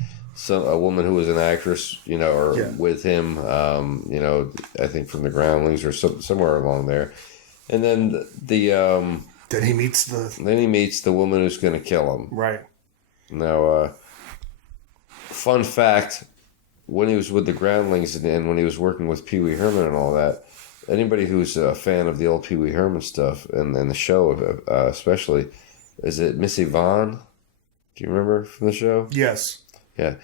a woman who was an actress, with him. I think from the Groundlings or somewhere along there. And then Then he meets the woman who's going to kill him. Right. Now, fun fact, when he was with the Groundlings and when he was working with Pee Wee Herman and all that, anybody who's a fan of the old Pee Wee Herman stuff and the show especially, is it Miss Yvonne? Do you remember from the show? Yes. Yeah.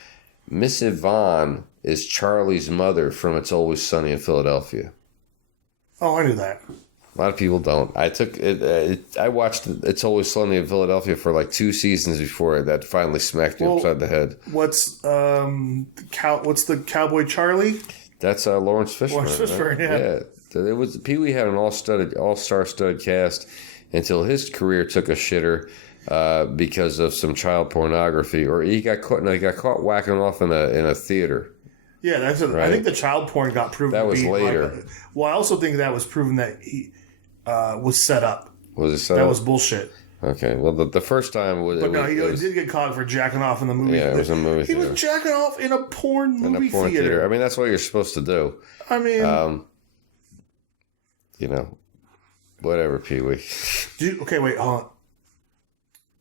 Miss Yvonne is Charlie's mother from It's Always Sunny in Philadelphia. Oh, I knew that. A lot of people don't. I watched It's Always Sunny in Philadelphia for like 2 seasons before that finally smacked me upside the head. What's the Cowboy Charlie? That's Lawrence Fishburne. Lawrence Fishburne, right? Yeah. It was Pee Wee had an all-star studded cast until his career took a shitter because of some child pornography, or he got caught whacking off in a theater. Yeah, right? I think the child porn got proven. That was later. I also think that was proven that he was set up. Was it set up? That was bullshit. Okay, well, the first time was... But he did get caught for jacking off in the movie. Yeah, it was a movie theater. He was jacking off in a porn movie theater. I mean, that's what you're supposed to do. I mean... whatever, Pee-wee. Okay, wait, hold on.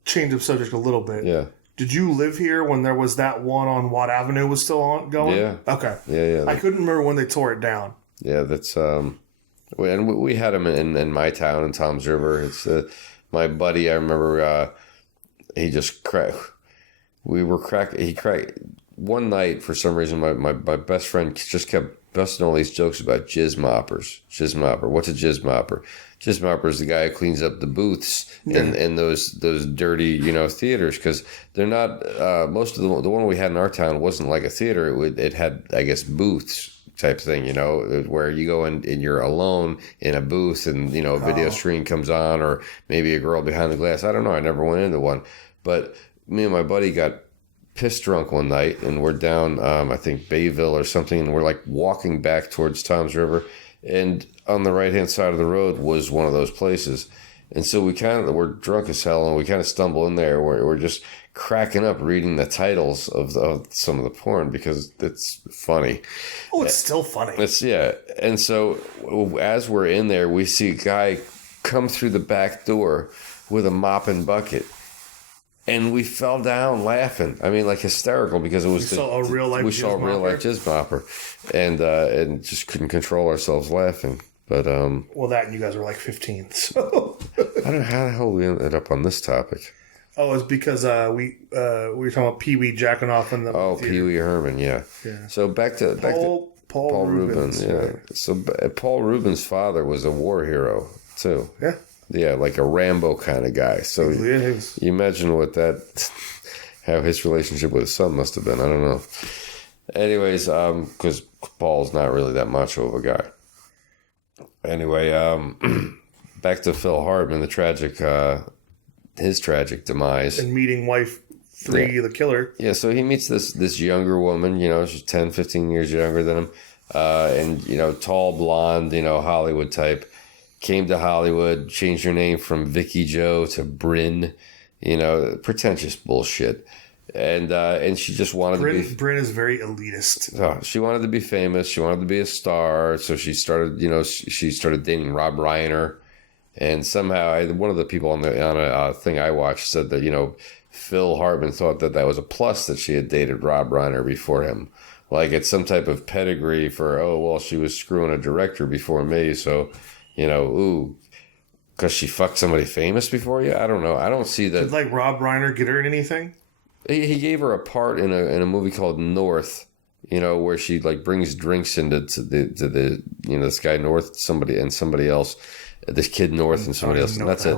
Change of subject a little bit. Yeah. Did you live here when there was that one on Watt Avenue was still going? Yeah. Okay. Yeah. I couldn't remember when they tore it down. Yeah, that's... and we had them in my town, in Toms River. It's... my buddy, I remember, he just cracked. He cracked. One night, for some reason, my best friend just kept busting all these jokes about jizz moppers. Jizz mopper. What's a jizz mopper? Jizz mopper is the guy who cleans up the booths in those dirty, theaters, because they're not, most of the one we had in our town wasn't like a theater. It had, I guess, booths type thing, where you go in and you're alone in a booth and, a video screen comes on, or maybe a girl behind the glass. I don't know. I never went into one. But me and my buddy got pissed drunk one night, and we're down, I think, Bayville or something, and we're like walking back towards Toms River, and on the right-hand side of the road was one of those places. And so we're drunk as hell, and we kind of stumble in there. We're just cracking up reading the titles of some of the porn because it's funny. Oh, it's still funny. And so as we're in there, we see a guy come through the back door with a mop and bucket. And we fell down laughing. I mean, like hysterical, because it was we saw a real life jizz mopper, and just couldn't control ourselves laughing. But that and you guys were like 15, so I don't know how the hell we ended up on this topic. Oh, it's because we were talking about Pee Wee jacking off in the theater. Pee Wee Herman, yeah. So back to Paul Rubens, yeah. Right. So Paul Rubens' father was a war hero too. Yeah. Yeah, like a Rambo kind of guy. So you imagine how his relationship with his son must have been. I don't know. Anyways, because Paul's not really that macho of a guy. Anyway, back to Phil Hartman, his tragic demise. And meeting wife 3, the killer. Yeah, so he meets this younger woman, she's 10, 15 years younger than him. And, tall, blonde, Hollywood type. Came to Hollywood, changed her name from Vicki Jo to Bryn, pretentious bullshit. And she just wanted to be... Bryn is very elitist. Oh, she wanted to be famous. She wanted to be a star. So she started, she started dating Rob Reiner. And somehow, one of the people on a thing I watched said that, Phil Hartman thought that was a plus that she had dated Rob Reiner before him. Like it's some type of pedigree for, she was screwing a director before me, so... because she fucked somebody famous before you? I don't know. I don't see that. Did Rob Reiner get her in anything? He gave her a part in a movie called North, where she brings drinks into the this guy North, somebody else, this kid North and somebody else. And that's it.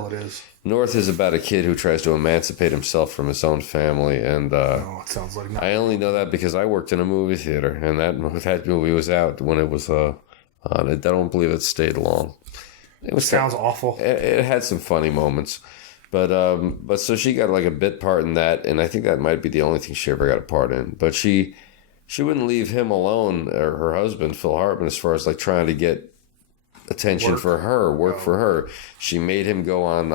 North is about a kid who tries to emancipate himself from his own family, and it sounds like I only know that because I worked in a movie theater, and that movie was out when it was on. I don't believe it stayed long. It sounds awful. It had some funny moments, but so she got a bit part in that, and I think that might be the only thing she ever got a part in. But she she wouldn't leave him alone, or her husband, Phil Hartman, as far as like trying to get attention for her, work for her. She made him go on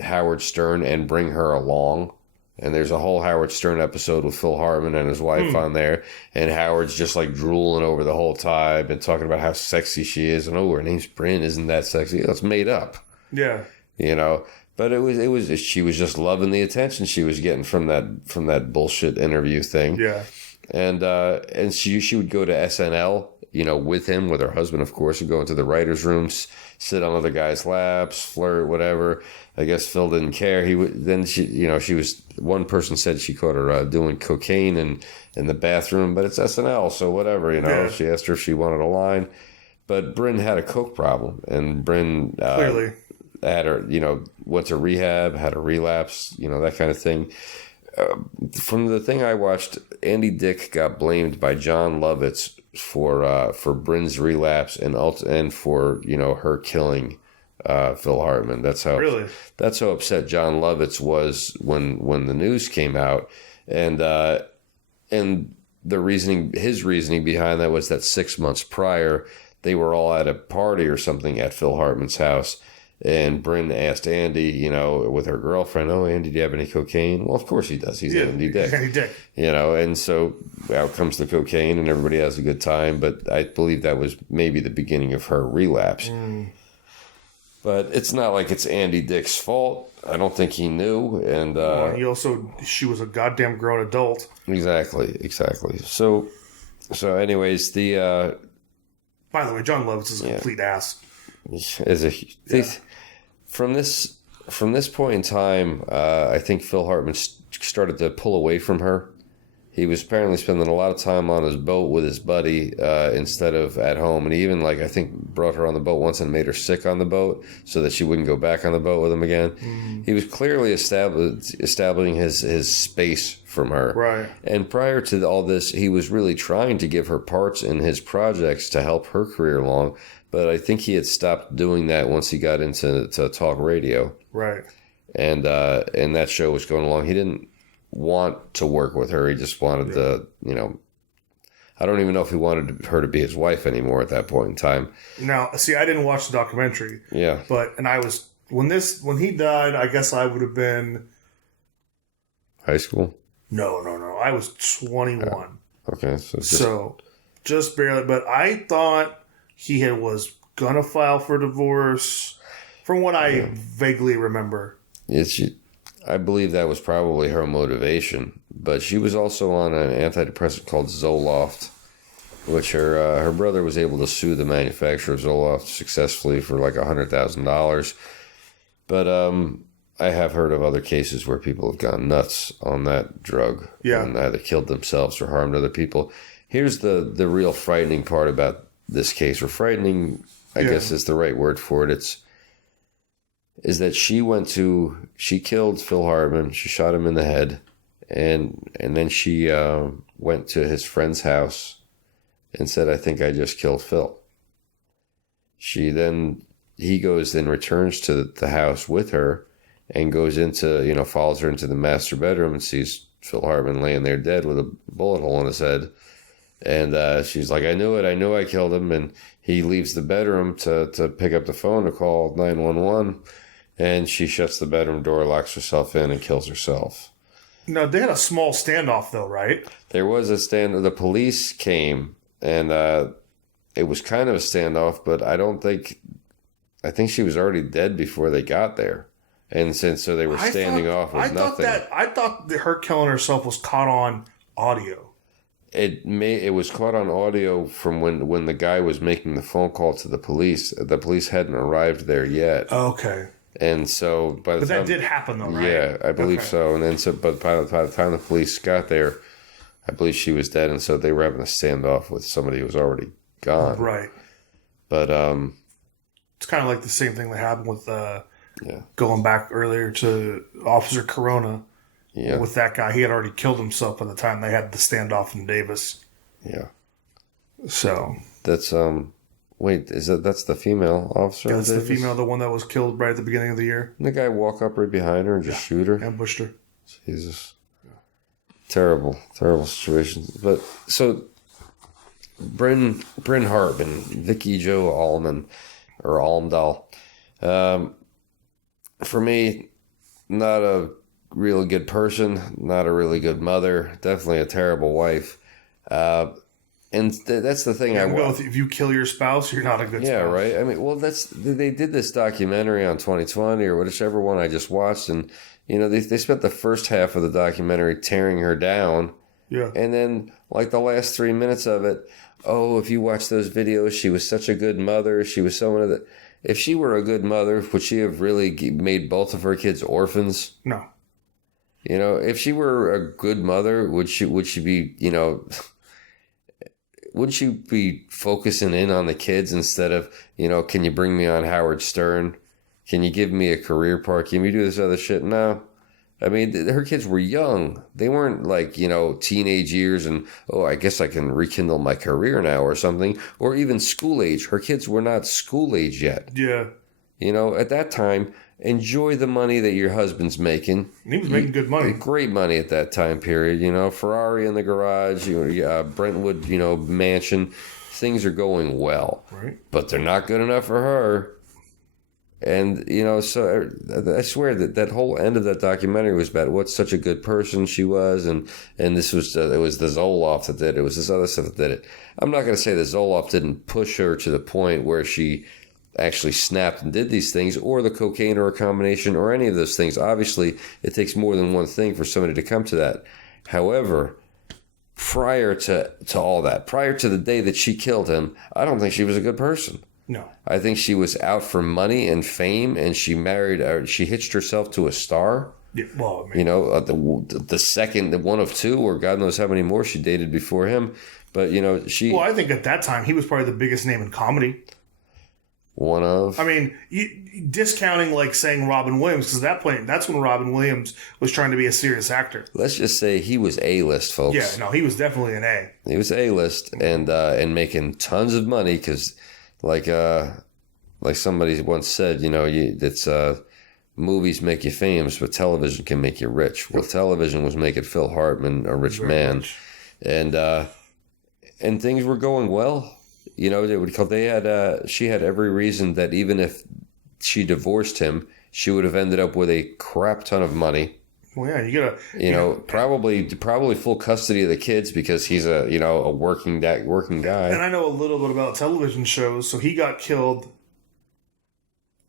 Howard Stern and bring her along. And there's a whole Howard Stern episode with Phil Hartman and his wife on there. And Howard's just like drooling over the whole time and talking about how sexy she is. And, her name's Bryn. Isn't that sexy? It's made up. Yeah. But she was just loving the attention she was getting from that bullshit interview thing. Yeah. And she would go to SNL, with him, with her husband, of course, would go into the writers' rooms, sit on other guys' laps, flirt, whatever. I guess Phil didn't care. She was, one person said she caught her doing cocaine in the bathroom, but it's SNL, so whatever, Yeah. She asked her if she wanted a line. But Bryn had a coke problem, and Bryn clearly had her, went to rehab, had a relapse, that kind of thing. From the thing I watched, Andy Dick got blamed by John Lovitz for Bryn's relapse and for her killing Phil Hartman. That's how upset John Lovitz was when the news came out, and his reasoning behind that was that 6 months prior they were all at a party or something at Phil Hartman's house. And Bryn asked Andy, with her girlfriend, "Oh, Andy, do you have any cocaine?" Well, of course he does. He's Andy Dick. Andy Dick. And so out comes the cocaine and everybody has a good time. But I believe that was maybe the beginning of her relapse. But it's not like it's Andy Dick's fault. I don't think he knew. And she was a goddamn grown adult. Exactly. So anyways, by the way, John Lovitz is a complete ass. From this point in time, I think Phil Hartman started to pull away from her. He was apparently spending a lot of time on his boat with his buddy instead of at home, and he even I think brought her on the boat once and made her sick on the boat so that she wouldn't go back on the boat with him again. He was clearly establishing his space from her. Right. And prior to all this, he was really trying to give her parts in his projects to help her career along. But I think he had stopped doing that once he got into talk radio. Right. And that show was going along. He didn't want to work with her. He just wanted to, I don't even know if he wanted her to be his wife anymore at that point in time. Now, see, I didn't watch the documentary. Yeah. And I was, when he died, I guess I would have been... High school? No. I was 21. Okay. So just barely. But I thought he was gonna file for divorce, from what I vaguely remember. I believe that was probably her motivation, but she was also on an antidepressant called Zoloft, which her brother was able to sue the manufacturer of Zoloft successfully for like $100,000. But I have heard of other cases where people have gone nuts on that drug and either killed themselves or harmed other people. Here's the real frightening part about this case, or frightening, I guess is the right word for it. Is that she killed Phil Hartman, she shot him in the head, and then she went to his friend's house and said, "I think I just killed Phil." He goes then returns to the house with her and goes into, follows her into the master bedroom and sees Phil Hartman laying there dead with a bullet hole in his head. And she's like, I knew I killed him. And he leaves the bedroom to pick up the phone to call 911. And she shuts the bedroom door, locks herself in, and kills herself. No, they had a small standoff, though, right? There was a standoff. The police came, and it was kind of a standoff, but I think she was already dead before they got there. And so they were standing off with nothing. I thought that her killing herself was caught on audio. It was caught on audio from when the guy was making the phone call to the police. The police hadn't arrived there yet. Okay. And so by the time, that did happen though, right? Yeah, I believe so. And then but by the time the police got there, I believe she was dead, and so they were having a standoff with somebody who was already gone. Right. But it's kind of like the same thing that happened with going back earlier to Officer Corona. Yeah. With that guy, he had already killed himself by the time they had the standoff in Davis. Yeah. So that's that's the female officer? Yeah, that's the female, the one that was killed right at the beginning of the year. Didn't the guy walk up right behind her and just shoot her? Ambushed her. Jesus. Terrible situations. But so Bryn Hartman, Vicki Jo Almdahl. For me, not a really good person, not a really good mother, definitely a terrible wife. And that's the thing. If you kill your spouse, you're not a good spouse. Yeah, right. I mean, well, they did this documentary on 2020 or whichever one I just watched, and they spent the first half of the documentary tearing her down. Yeah. And then, like the last 3 minutes of it, if you watch those videos, she was such a good mother. She was someone that, if she were a good mother, would she have really made both of her kids orphans? No. If she were a good mother, would she be, wouldn't she be focusing in on the kids instead of, can you bring me on Howard Stern? Can you give me a career path? Can we do this other shit? No. I mean, her kids were young. They weren't like, teenage years and, I guess I can rekindle my career now or something. Or even school age. Her kids were not school age yet. Yeah. At that time, enjoy the money that your husband's making. And he was making good money. Great money at that time period. Ferrari in the garage, Brentwood, mansion. Things are going well. Right. But they're not good enough for her. And, so I swear that whole end of that documentary was about what such a good person she was. And this was, it was the Zoloft that did it. It was this other stuff that did it. I'm not going to say that Zoloft didn't push her to the point where she actually snapped and did these things, or the cocaine or a combination or any of those things. Obviously, it takes more than one thing for somebody to come to that. However, prior to all that, prior to the day that she killed him, I don't think she was a good person. No. I think she was out for money and fame, and she hitched herself to a star. Yeah, well, I mean, the second, the one of two, or God knows how many more she dated before him. But, she... Well, I think at that time, he was probably the biggest name in comedy. One of... I mean, discounting, like, saying Robin Williams, because at that point, that's when Robin Williams was trying to be a serious actor. Let's just say he was A-list, folks. Yeah, no, he was definitely an A. He was A-list and making tons of money, because... Like somebody once said, it's movies make you famous, but television can make you rich. Well, television was making Phil Hartman a rich man, and things were going well. She had every reason that even if she divorced him, she would have ended up with a crap ton of money. Well, yeah, you gotta, probably full custody of the kids because he's a working guy. And I know a little bit about television shows. So he got killed.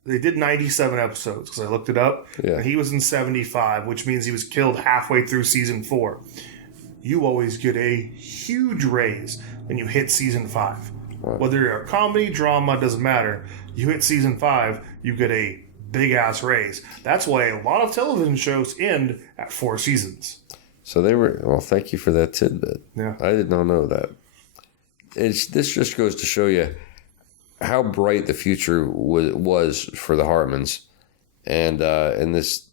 They did 97 episodes because I looked it up. Yeah. And he was in 75, which means he was killed halfway through season 4. You always get a huge raise when you hit season 5. Wow. Whether you're a comedy, drama, doesn't matter. You hit season 5, you get a big ass raise. That's why a lot of television shows end at 4 seasons. So they were... Well, thank you for that tidbit. Yeah. I did not know that. This just goes to show you how bright the future was for the Hartmans. And this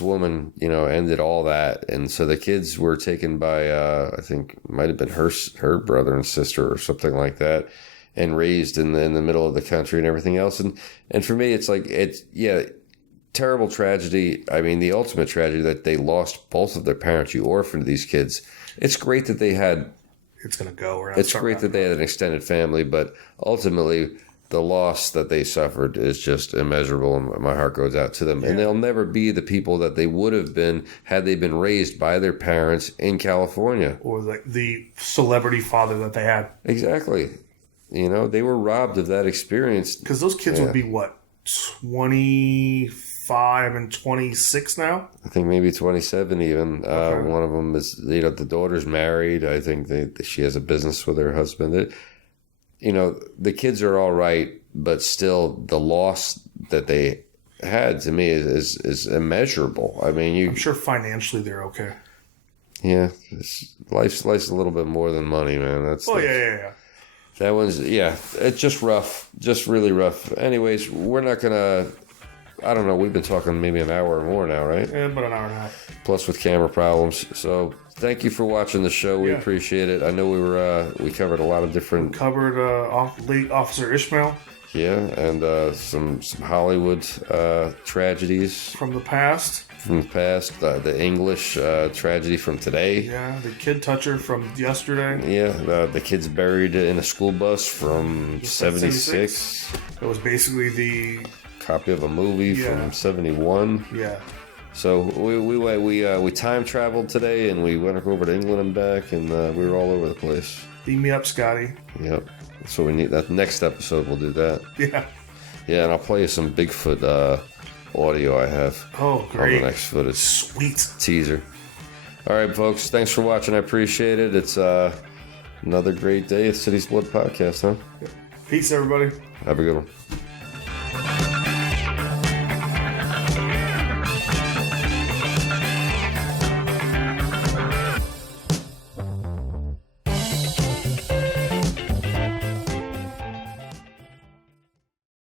woman, ended all that. And so the kids were taken by, I think, it might have been her brother and sister or something like that, and raised in the middle of the country and everything else. And for me, it's like, terrible tragedy. I mean, the ultimate tragedy that they lost both of their parents. You orphaned these kids. It's great that they had... It's going to go. It's great that they had an extended family, but ultimately, the loss that they suffered is just immeasurable, and my heart goes out to them. Yeah. And they'll never be the people that they would have been had they been raised by their parents in California. Or like the celebrity father that they had. Exactly. They were robbed of that experience. Because those kids would be, 25 and 26 now? I think maybe 27 even. Okay. One of them is, the daughter's married. I think she has a business with her husband. The kids are all right, but still the loss that they had, to me, is immeasurable. I mean, I'm sure financially they're okay. Yeah. Life's a little bit more than money, man. Yeah. That one's, it's just rough. Just really rough. Anyways, we're not going to, I don't know, we've been talking maybe an hour or more now, right? Yeah, about an hour and a half. Plus with camera problems. So thank you for watching the show. We appreciate it. I know we covered a lot of different... We covered late Officer Ishmael. Yeah, and some Hollywood tragedies. From the past. from the past, the English tragedy from today. Yeah, the kid toucher from yesterday. Yeah, the kid's buried in a school bus from 76. It was basically the copy of a movie from 71. Yeah. So we time traveled today, and we went over to England and back, and we were all over the place. Beam me up, Scotty. Yep. That's what we need. That next episode, we'll do that. Yeah. Yeah, and I'll play you some Bigfoot audio I have. Oh, great. On the next footage. Sweet. Teaser. All right, folks. Thanks for watching. I appreciate it. It's another great day at City's Blood Podcast, huh? Peace, everybody. Have a good one.